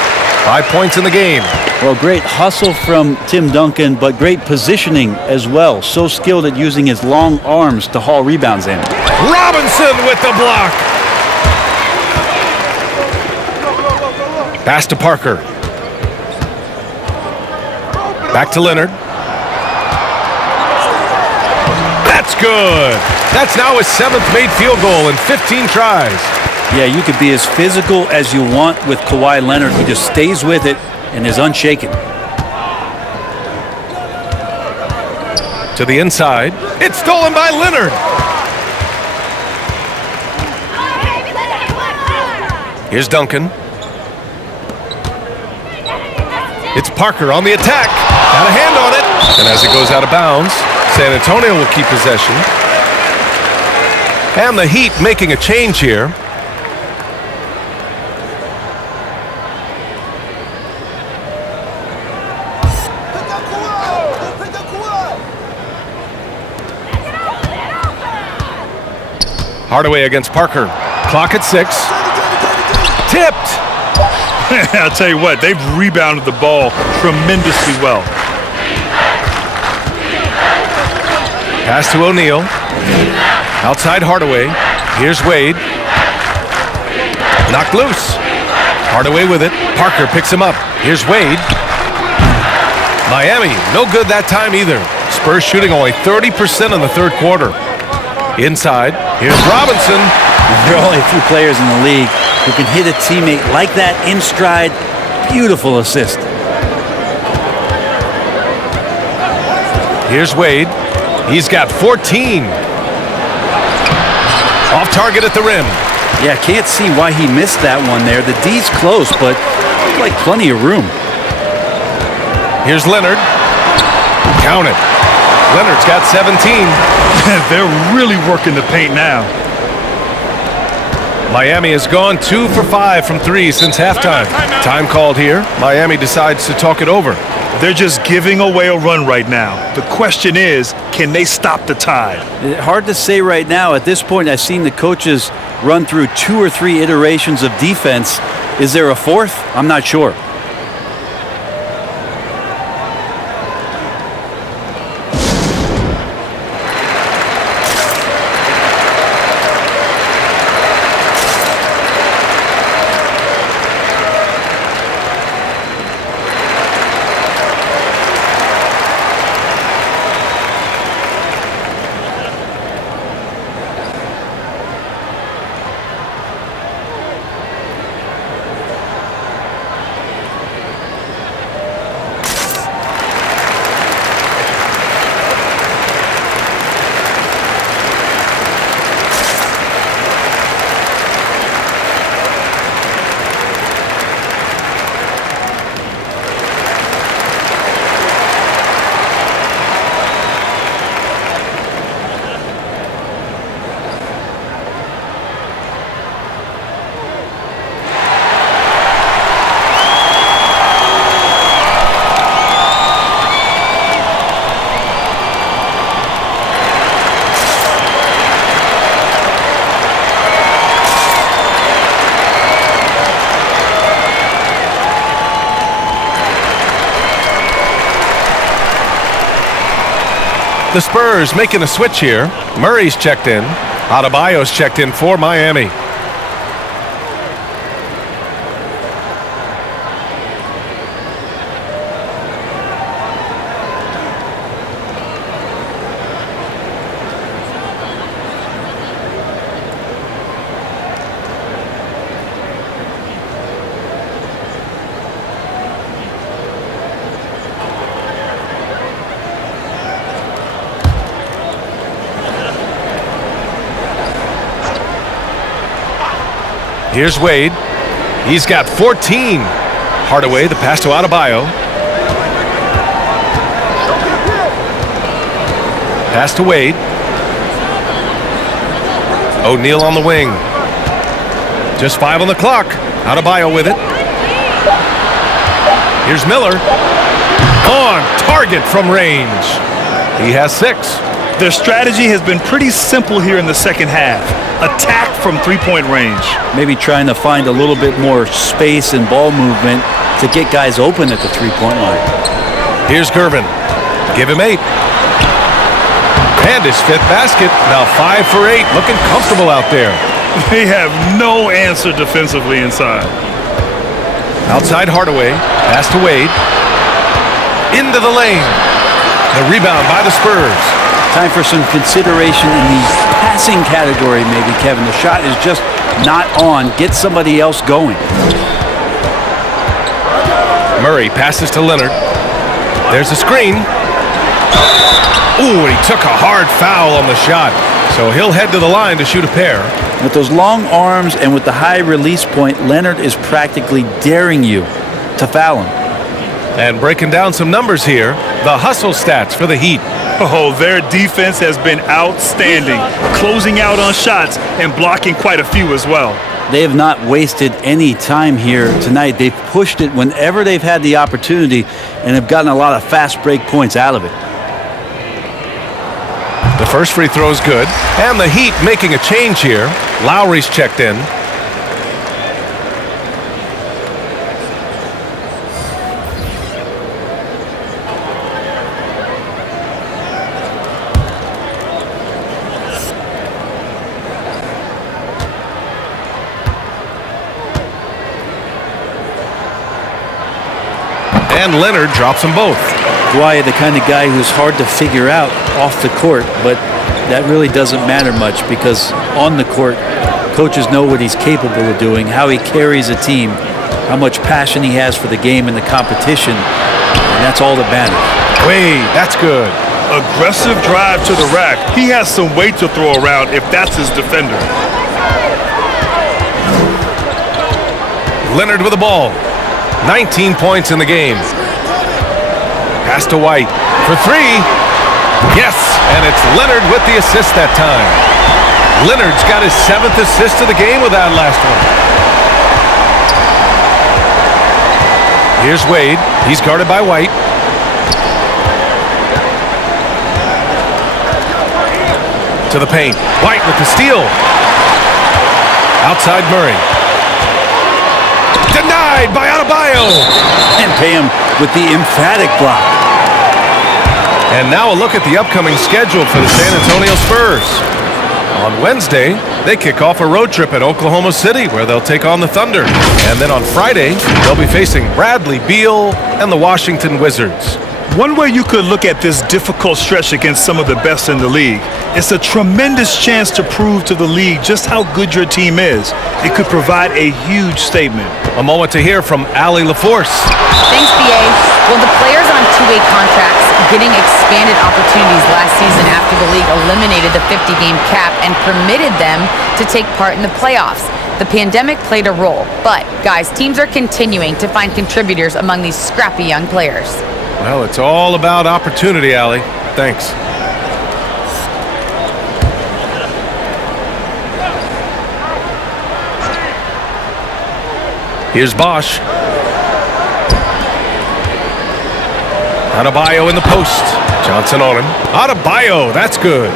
5 points in the game. Well, great hustle from Tim Duncan, but great positioning as well. So skilled at using his long arms to haul rebounds in. Robinson with the block. Pass to Parker. Back to Leonard. That's good. That's now his 7th made field goal in 15 tries. Yeah, you could be as physical as you want with Kawhi Leonard. He just stays with it and is unshaken. To the inside. It's stolen by Leonard. Here's Duncan. It's Parker on the attack. Got a hand on it. And as it goes out of bounds, San Antonio will keep possession. And the Heat making a change here. Hardaway against Parker. Clock at 6. Tipped. I'll tell you what, they've rebounded the ball tremendously well. Pass to O'Neal. Outside Hardaway. Here's Wade. Knocked loose. Hardaway with it. Parker picks him up. Here's Wade. Miami, no good that time either. Spurs shooting only 30% in the third quarter. Inside, here's Robinson. There are only a few players in the league who can hit a teammate like that in stride. Beautiful assist. Here's Wade. He's got 14. Off target at the rim. Yeah, can't see why he missed that one there. The D's close, but looked like plenty of room. Here's Leonard. Count it. Leonard's got 17. They're really working the paint now. Miami has gone 2 for 5 from 3 since halftime. Time called here. Miami decides to talk it over. They're just giving away a run right now. The question is, can they stop the tide? Hard to say right now. At this point, I've seen the coaches run through 2 or 3 iterations of defense. Is there a fourth? I'm not sure. The Spurs making a switch here. Murray's checked in. Adebayo's checked in for Miami. Here's Wade. He's got 14. Hardaway, the pass to Adebayo. Pass to Wade. O'Neal on the wing. Just 5 on the clock. Adebayo with it. Here's Miller. On target from range. He has 6. Their strategy has been pretty simple here in the second half. Attack from three-point range. Maybe trying to find a little bit more space and ball movement to get guys open at the three-point line. Here's Gervin. Give him 8. And his 5th basket. Now 5 for 8. Looking comfortable out there. They have no answer defensively inside. Outside Hardaway. Pass to Wade. Into the lane. The rebound by the Spurs. Time for some consideration in the passing category, maybe, Kevin. The shot is just not on. Get somebody else going. Murray passes to Leonard. There's a screen. Ooh, and he took a hard foul on the shot. So he'll head to the line to shoot a pair. With those long arms and with the high release point, Leonard is practically daring you to foul him. And breaking down some numbers here, the hustle stats for the Heat. Oh, their defense has been outstanding, closing out on shots and blocking quite a few as well. They have not wasted any time here tonight. They've pushed it whenever they've had the opportunity and have gotten a lot of fast break points out of it. The first free throw is good. And the Heat making a change here. Lowry's checked in. And Leonard drops them both. Dwyer, the kind of guy who's hard to figure out off the court, but that really doesn't matter much because on the court, coaches know what he's capable of doing, how he carries a team, how much passion he has for the game and the competition, and that's all that matters. Wade, that's good. Aggressive drive to the rack. He has some weight to throw around if that's his defender. Leonard with the ball. 19 points in the game. Pass to White for 3. Yes, and it's Leonard with the assist that time. Leonard's got his 7th assist of the game with that last one. Here's Wade. He's guarded by White. To the paint. White with the steal. Outside Murray. Denied by Adebayo. And pay him with the emphatic block. And now a look at the upcoming schedule for the San Antonio Spurs. On Wednesday, they kick off a road trip at Oklahoma City where they'll take on the Thunder. And then on Friday, they'll be facing Bradley Beal and the Washington Wizards. One way you could look at this difficult stretch against some of the best in the league, it's a tremendous chance to prove to the league just how good your team is. It could provide a huge statement. A moment to hear from Allie LaForce. Thanks, BA. Well, the players on two-way contracts getting expanded opportunities last season after the league eliminated the 50-game cap and permitted them to take part in the playoffs. The pandemic played a role, but, guys, teams are continuing to find contributors among these scrappy young players. Well, it's all about opportunity, Allie. Thanks. Here's Bosch. Adebayo in the post. Johnson on him. Adebayo, that's good.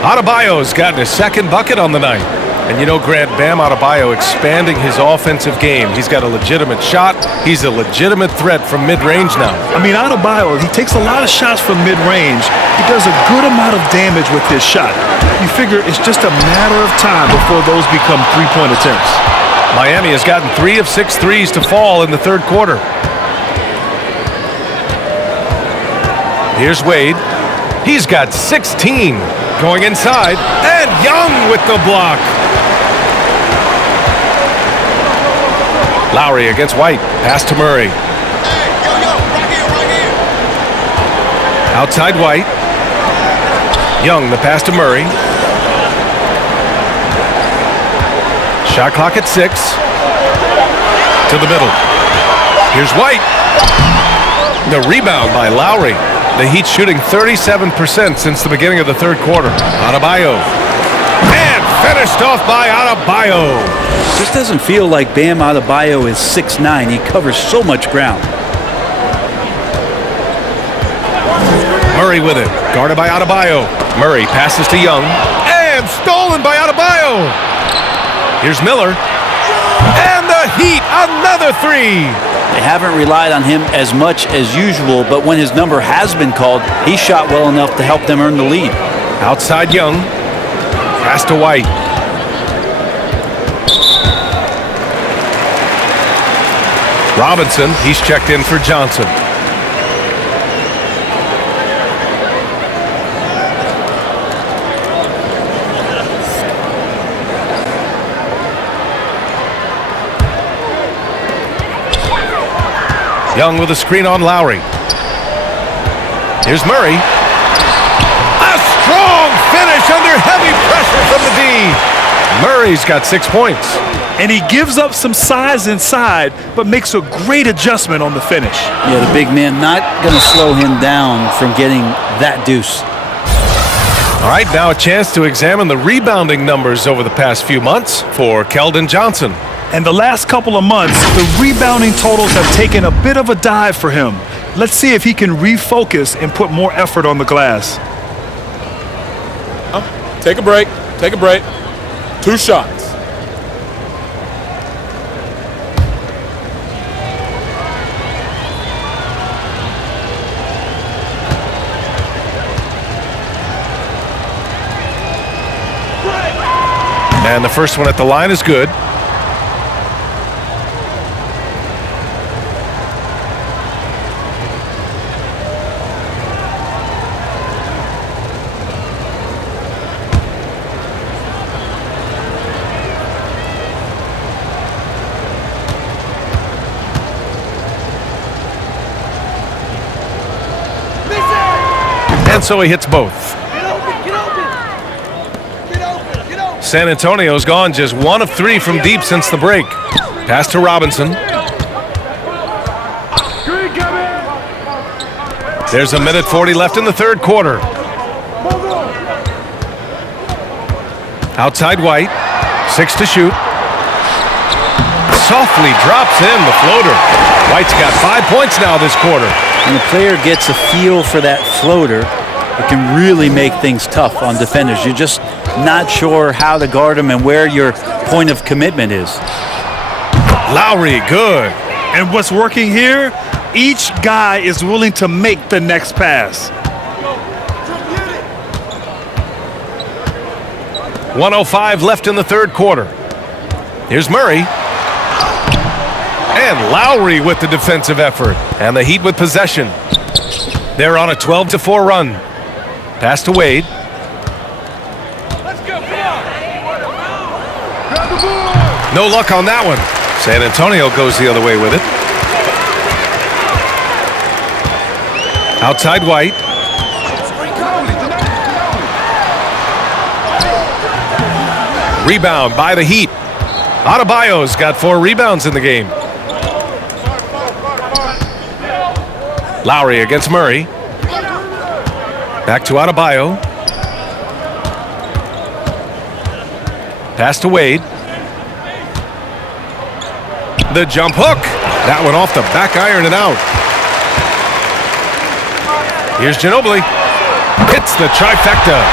Adebayo's gotten his 2nd bucket on the night. And you know, Grant, Bam Adebayo expanding his offensive game. He's got a legitimate shot. He's a legitimate threat from mid-range now. I mean, Adebayo, he takes a lot of shots from mid-range. He does a good amount of damage with his shot. You figure it's just a matter of time before those become three-point attempts. Miami has gotten 3 of 6 threes to fall in the third quarter. Here's Wade. He's got 16. Going inside, and Young with the block. Lowry against White. Pass to Murray. Outside White. Young, the pass to Murray. Shot clock at 6. To the middle. Here's White. The rebound by Lowry. The Heat shooting 37% since the beginning of the third quarter. Adebayo. And finished off by Adebayo. Just doesn't feel like Bam Adebayo is 6'9". He covers so much ground. Murray with it. Guarded by Adebayo. Murray passes to Young. And stolen by Adebayo. Here's Miller. And the Heat, another three. They haven't relied on him as much as usual, but when his number has been called, he shot well enough to help them earn the lead. Outside Young. Pass to White. Robinson, he's checked in for Johnson. Young with a screen on Lowry. Here's Murray. A strong finish under heavy pressure from the D. Murray's got 6 points. And he gives up some size inside, but makes a great adjustment on the finish. Yeah, the big man not going to slow him down from getting that deuce. All right, now a chance to examine the rebounding numbers over the past few months for Keldon Johnson. And the last couple of months, the rebounding totals have taken a bit of a dive for him. Let's see if he can refocus and put more effort on the glass. Take a break. Take a break. 2 shots. And the first one at the line is good. And so he hits both. San Antonio's gone just 1 of 3 from deep since the break. Pass to Robinson. There's a minute 40 left in the third quarter. Outside White. 6 to shoot. Softly drops in the floater. White's got 5 points now this quarter. When the player gets a feel for that floater, it can really make things tough on defenders. You're just not sure how to guard them and where your point of commitment is. Lowry, good. And what's working here, each guy is willing to make the next pass. 1:05 left in the third quarter. Here's Murray. And Lowry with the defensive effort. And the Heat with possession. They're on a 12-4 run. Pass to Wade. No luck on that one. San Antonio goes the other way with it. Outside White. Rebound by the Heat. Adebayo's got 4 rebounds in the game. Lowry against Murray. Back to Adebayo. Pass to Wade. The jump hook. That one off the back iron and out. Here's Ginobili. Hits the trifecta.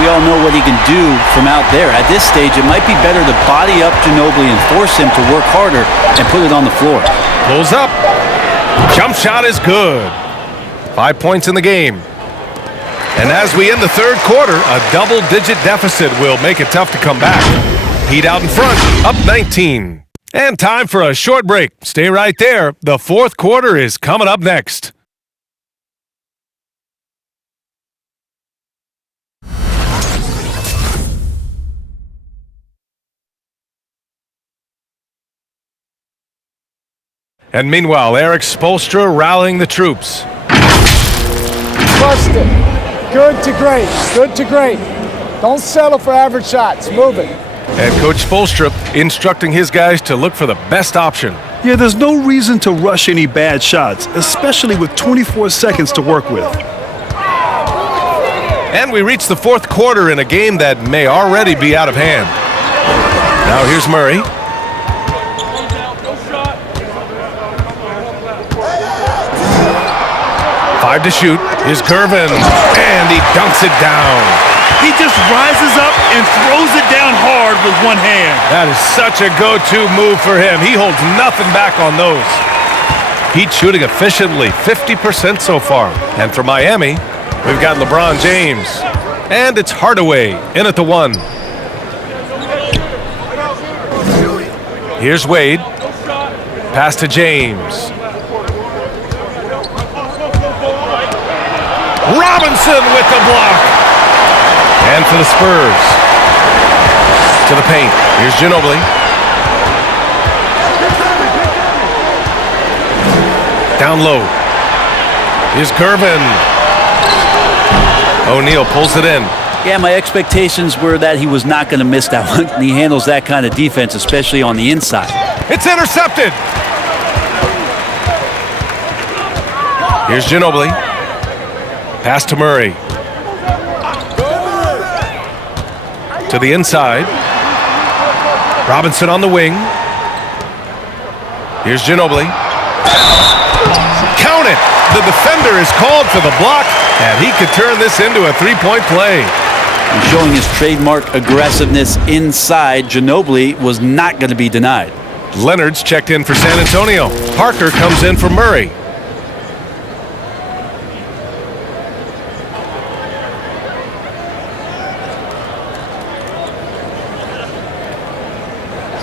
we all know what he can do from out there. At this stage, it might be better to body up Ginobili and force him to work harder and put it on the floor. Pulls up. Jump shot is good. 5 points in the game. And as we end the third quarter, a double-digit deficit will make it tough to come back. Heat out in front, up 19. And time for a short break. Stay right there. The fourth quarter is coming up next. And meanwhile, Eric Spoelstra rallying the troops. Trust it. Good to great. Good to great. Don't settle for average shots. Move it. And Coach Spoelstra instructing his guys to look for the best option. Yeah, there's no reason to rush any bad shots, especially with 24 seconds to work with. And we reach the fourth quarter in a game that may already be out of hand. Now here's Murray. Five to shoot. Here's Gervin. And he dunks it down. He just rises up and throws it down hard with one hand. That is such a go-to move for him. He holds nothing back on those. Heat shooting efficiently, 50% so far. And for Miami, we've got LeBron James. And it's Hardaway in at the one. Here's Wade. Pass to James. Robinson with the block. And for the Spurs. To the paint. Here's Ginobili. Down low. Here's Gervin. O'Neal pulls it in. Yeah, my expectations were that he was not going to miss that one. He handles that kind of defense, especially on the inside. It's intercepted. Here's Ginobili. Pass to Murray. To the inside. Robinson on the wing. Here's Ginobili. Count it! The defender is called for the block, and he could turn this into a three-point play. And showing his trademark aggressiveness inside, Ginobili was not going to be denied. Leonard's checked in for San Antonio. Parker comes in for Murray.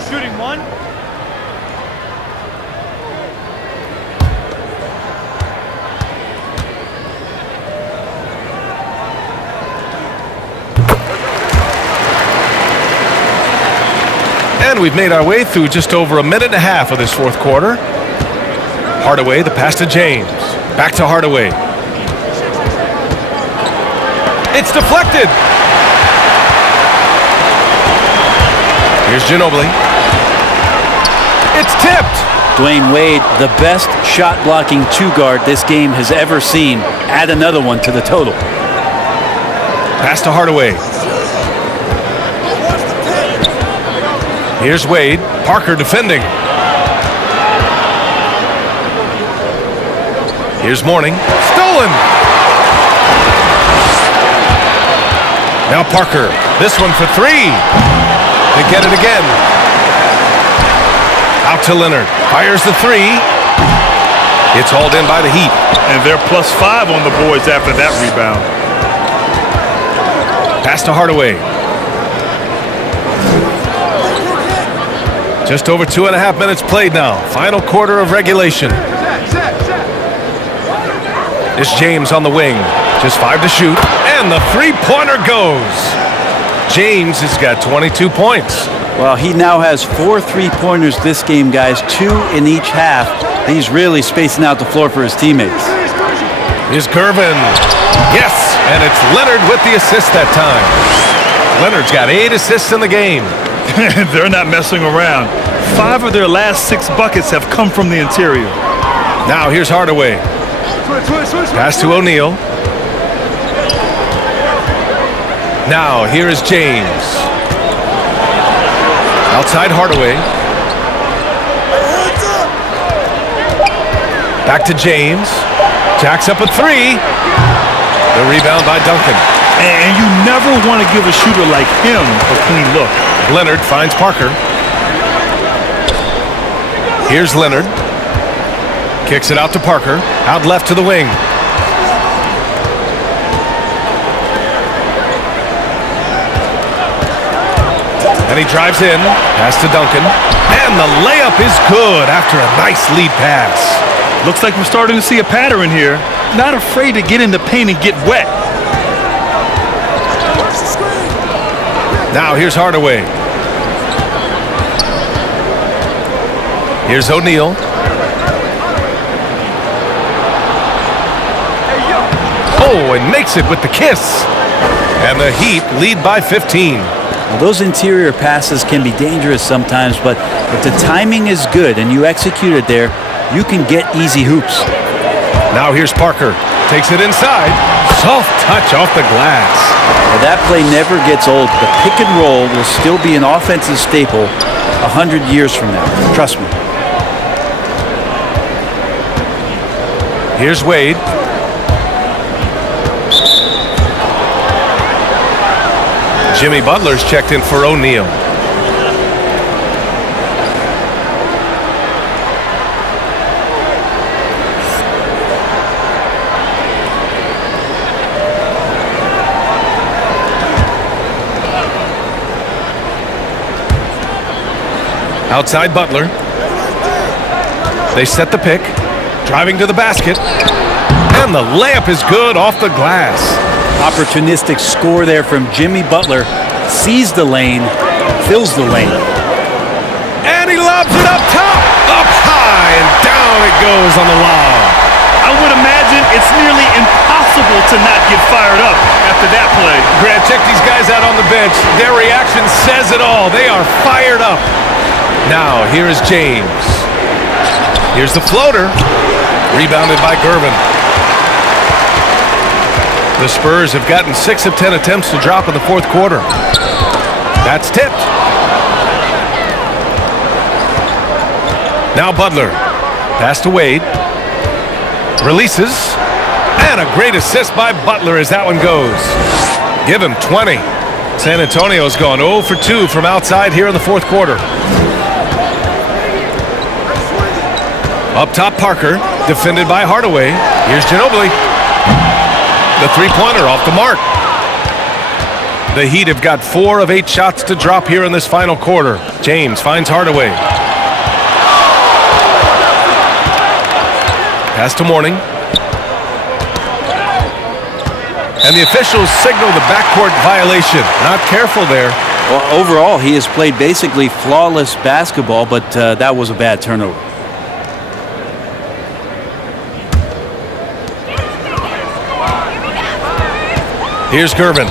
Shooting one. And we've made our way through just over a minute and a half of this fourth quarter. Hardaway, the pass to James. Back to Hardaway. It's deflected. Here's Ginobili. It's tipped. Dwayne Wade, the best shot-blocking two-guard this game has ever seen. Add another one to the total. Pass to Hardaway. Here's Wade. Parker defending. Here's Mourning. Stolen. Now Parker. This one for three. They get it again. Out to Leonard. Fires the three. It's hauled in by the Heat. And they're +5 on the boards after that rebound. Pass to Hardaway. Just over 2.5 minutes played now. Final quarter of regulation. It's James on the wing. Just 5 to shoot. And the three-pointer goes. James has got 22 points. Well, he now has 4 3-pointers this game, guys. 2 in each half. He's really spacing out the floor for his teammates. Here's Gervin. Yes, and it's Leonard with the assist that time. Leonard's got 8 assists in the game. They're not messing around. 5 of their last 6 buckets have come from the interior. Now here's Hardaway. Pass to O'Neal. Now here is James. Outside Hardaway. Back to James. Jacks up a three. The rebound by Duncan. And you never want to give a shooter like him a clean look. Leonard finds Parker. Here's Leonard. Kicks it out to Parker. Out left to the wing. And he drives in. Pass to Duncan. And the layup is good after a nice lead pass. Looks like we're starting to see a pattern here. Not afraid to get in the paint and get wet. Now here's Hardaway. Here's O'Neal. Oh, and makes it with the kiss. And the Heat lead by 15. Well, those interior passes can be dangerous sometimes, but if the timing is good and you execute it there, you can get easy hoops. Now here's Parker. Takes it inside. Soft touch off the glass. Well, that play never gets old. The pick and roll will still be an offensive staple 100 years from now. Trust me. Here's Wade. Jimmy Butler's checked in for O'Neal. Outside Butler. They set the pick. Driving to the basket. And the layup is good off the glass. Opportunistic score there from Jimmy Butler. Sees the lane, fills the lane. And he lobs it up top. Up high and down it goes on the lob. I would imagine it's nearly impossible to not get fired up after that play. Grant, check these guys out on the bench. Their reaction says it all. They are fired up. Now, here is James. Here's the floater. Rebounded by Gervin. The Spurs have gotten 6 of 10 attempts to drop in the fourth quarter. That's tipped. Now Butler. Pass to Wade. Releases. And a great assist by Butler as that one goes. Give him 20. San Antonio's gone 0 for 2 from outside here in the fourth quarter. Up top, Parker. Defended by Hardaway. Here's Ginobili. The three-pointer off the mark. The Heat have got 4 of 8 shots to drop here in this final quarter. James finds Hardaway. Pass to Mourning. And the officials signal the backcourt violation. Not careful there. Well, overall, he has played basically flawless basketball, but that was a bad turnover. Here's Gervin.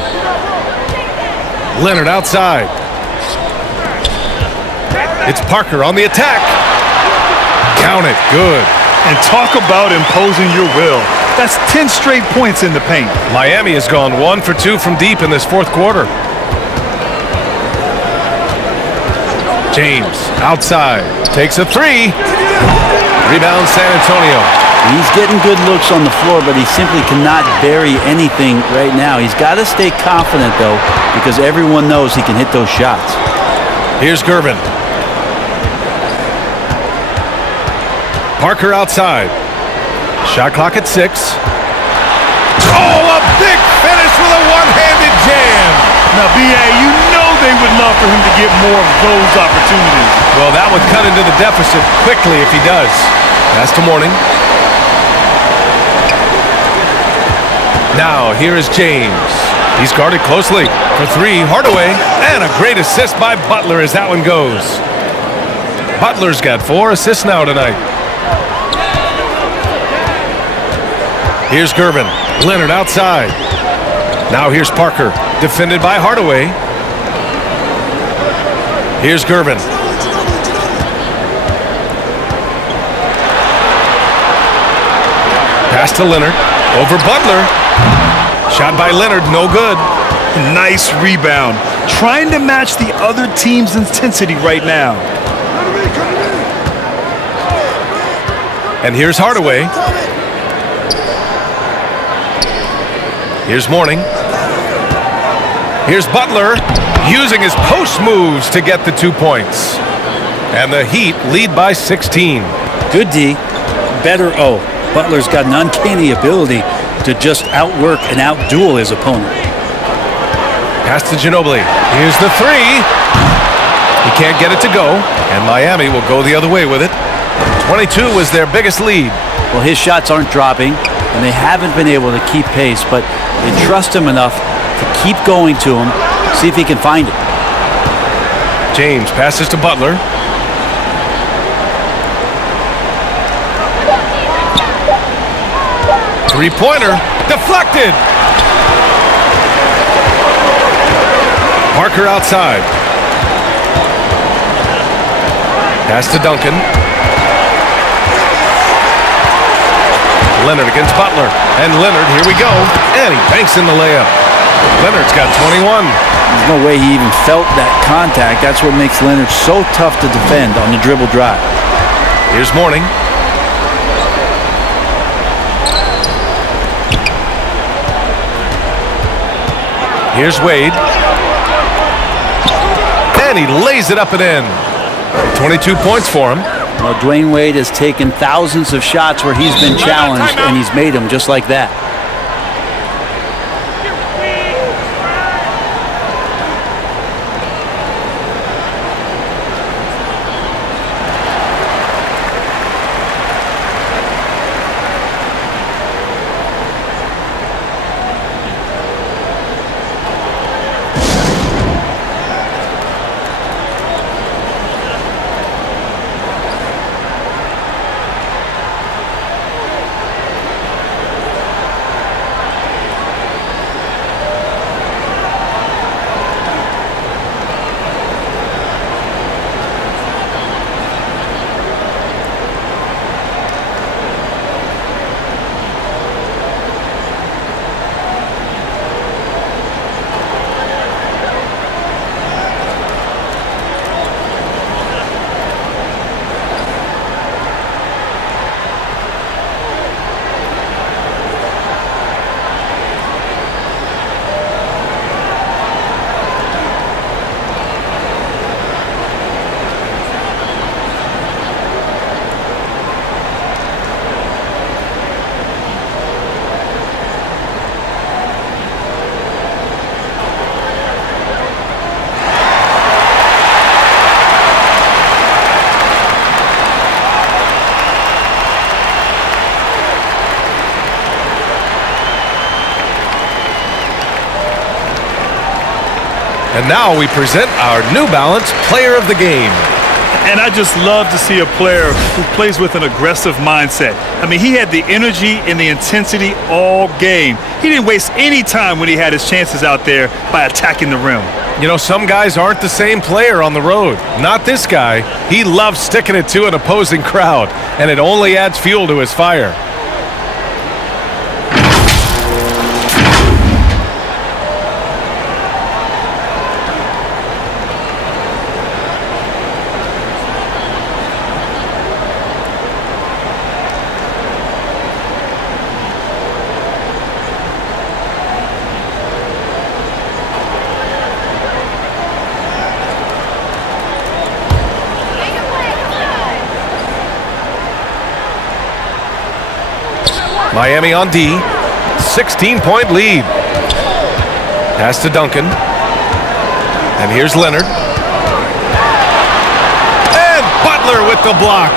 Leonard outside. It's Parker on the attack. Count it. Good. And talk about imposing your will. That's 10 straight points in the paint. Miami has gone 1 for 2 from deep in this fourth quarter. James outside. Takes a 3. Rebound San Antonio. He's getting good looks on the floor, but he simply cannot bury anything right now. He's got to stay confident, though, because everyone knows he can hit those shots. Here's Gervin. Parker outside. Shot clock at 6. Oh, a big finish with a one-handed jam. Now, B.A., you know they would love for him to get more of those opportunities. Well, that would cut into the deficit quickly if he does. Pass to Mourning. Now, here is James. He's guarded closely. For 3, Hardaway. And a great assist by Butler as that one goes. Butler's got 4 assists now tonight. Here's Gervin. Leonard outside. Now here's Parker. Defended by Hardaway. Here's Gervin. Pass to Leonard. Over Butler. Shot by Leonard, no good. Nice rebound. Trying to match the other team's intensity right now. And here's Hardaway. Here's Mourning. Here's Butler using his post moves to get the 2 points. And the Heat lead by 16. Good D, better O. Butler's got an uncanny ability to just outwork and outduel his opponent. Pass to Ginobili. Here's the three. He can't get it to go, and Miami will go the other way with it. 22 was their biggest lead. Well, his shots aren't dropping, and they haven't been able to keep pace, but they trust him enough to keep going to him, see if he can find it. James passes to Butler. Three-pointer deflected. Parker outside. Pass to Duncan. Leonard against Butler. And Leonard, here we go. And he banks in the layup. Leonard's got 21. There's no way he even felt that contact. That's what makes Leonard so tough to defend on the dribble drive. Here's Mourning. Here's Wade. And he lays it up and in. 22 points for him. Well, Dwayne Wade has taken thousands of shots where he's been challenged, and he's made them just like that. And now we present our New Balance Player of the Game. And I just love to see a player who plays with an aggressive mindset. I mean, he had the energy and the intensity all game. He didn't waste any time when he had his chances out there by attacking the rim. You know, some guys aren't the same player on the road. Not this guy. He loves sticking it to an opposing crowd, and it only adds fuel to his fire. Miami on D, 16-point lead. Pass to Duncan. And here's Leonard. And Butler with the block.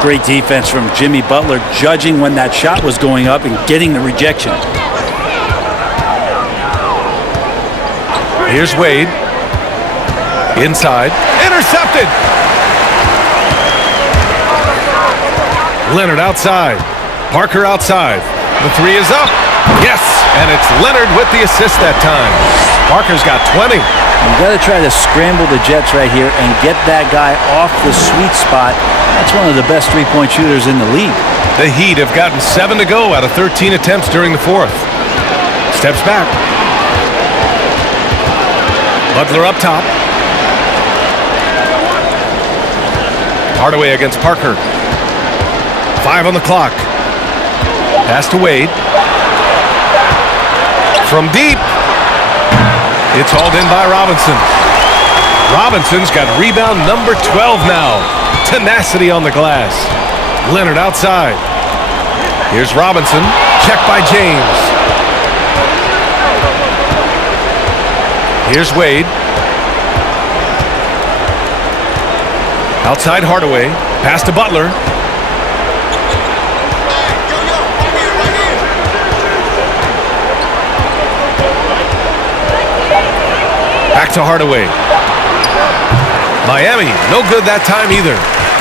Great defense from Jimmy Butler, judging when that shot was going up and getting the rejection. Here's Wade. Inside. Intercepted. Leonard outside. Parker outside. The three is up. Yes, and it's Leonard with the assist that time. Parker's got 20. You got to try to scramble the Jets right here and get that guy off the sweet spot. That's one of the best three-point shooters in the league. The Heat have gotten 7 to go out of 13 attempts during the fourth. Steps back. Butler up top. Hardaway against Parker. 5 on the clock. Pass to Wade. From deep. It's hauled in by Robinson. Robinson's got rebound number 12 now. Tenacity on the glass. Leonard outside. Here's Robinson. Checked by James. Here's Wade. Outside Hardaway. Pass to Butler. Back to Hardaway. Miami, no good that time either.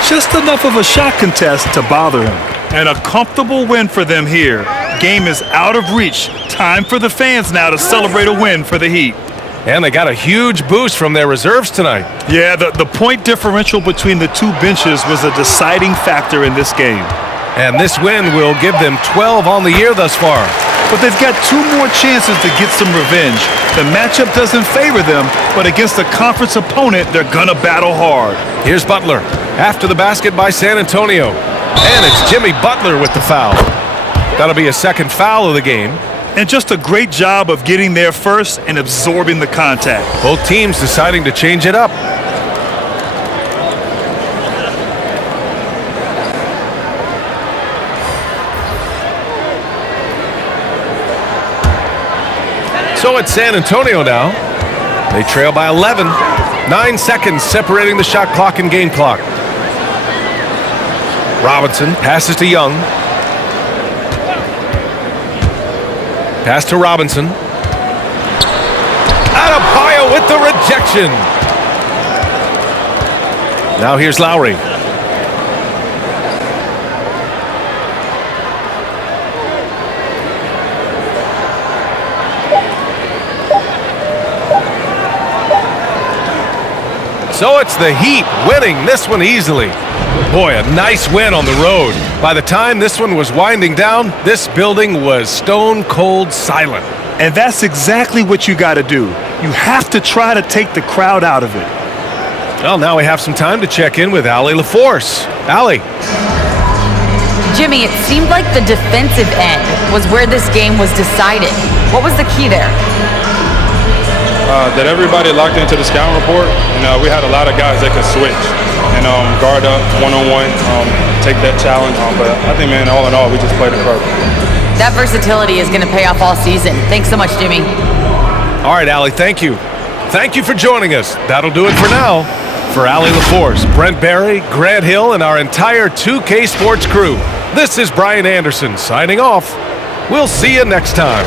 Just enough of a shot contest to bother him. And a comfortable win for them here. Game is out of reach. Time for the fans now to celebrate a win for the Heat. And they got a huge boost from their reserves tonight. Yeah, the point differential between the two benches was a deciding factor in this game. And this win will give them 12 on the year thus far. But they've got 2 more chances to get some revenge. The matchup doesn't favor them, but against a conference opponent, they're gonna battle hard. Here's Butler. After the basket by San Antonio. And it's Jimmy Butler with the foul. That'll be a second foul of the game. And just a great job of getting there first and absorbing the contact. Both teams deciding to change it up. So it's San Antonio now. They trail by 11. 9 seconds separating the shot clock and game clock. Robinson passes to Young. Pass to Robinson. Adebayo with the rejection. Now here's Lowry. So it's the Heat winning this one easily. Boy, a nice win on the road. By the time this one was winding down, this building was stone cold silent. And that's exactly what you got to do. You have to try to take the crowd out of it. Well, now we have some time to check in with Allie LaForce. Allie. Jimmy, it seemed like the defensive end was where this game was decided. What was the key there? That everybody locked into the scouting report, and we had a lot of guys that could switch and guard up one-on-one, take that challenge. But I think, man, all in all, we just played incredible. That versatility is going to pay off all season. Thanks so much, Jimmy. All right, Allie, thank you. Thank you for joining us. That'll do it for now. For Allie LaForce, Brent Barry, Grant Hill, and our entire 2K Sports crew, this is Brian Anderson signing off. We'll see you next time.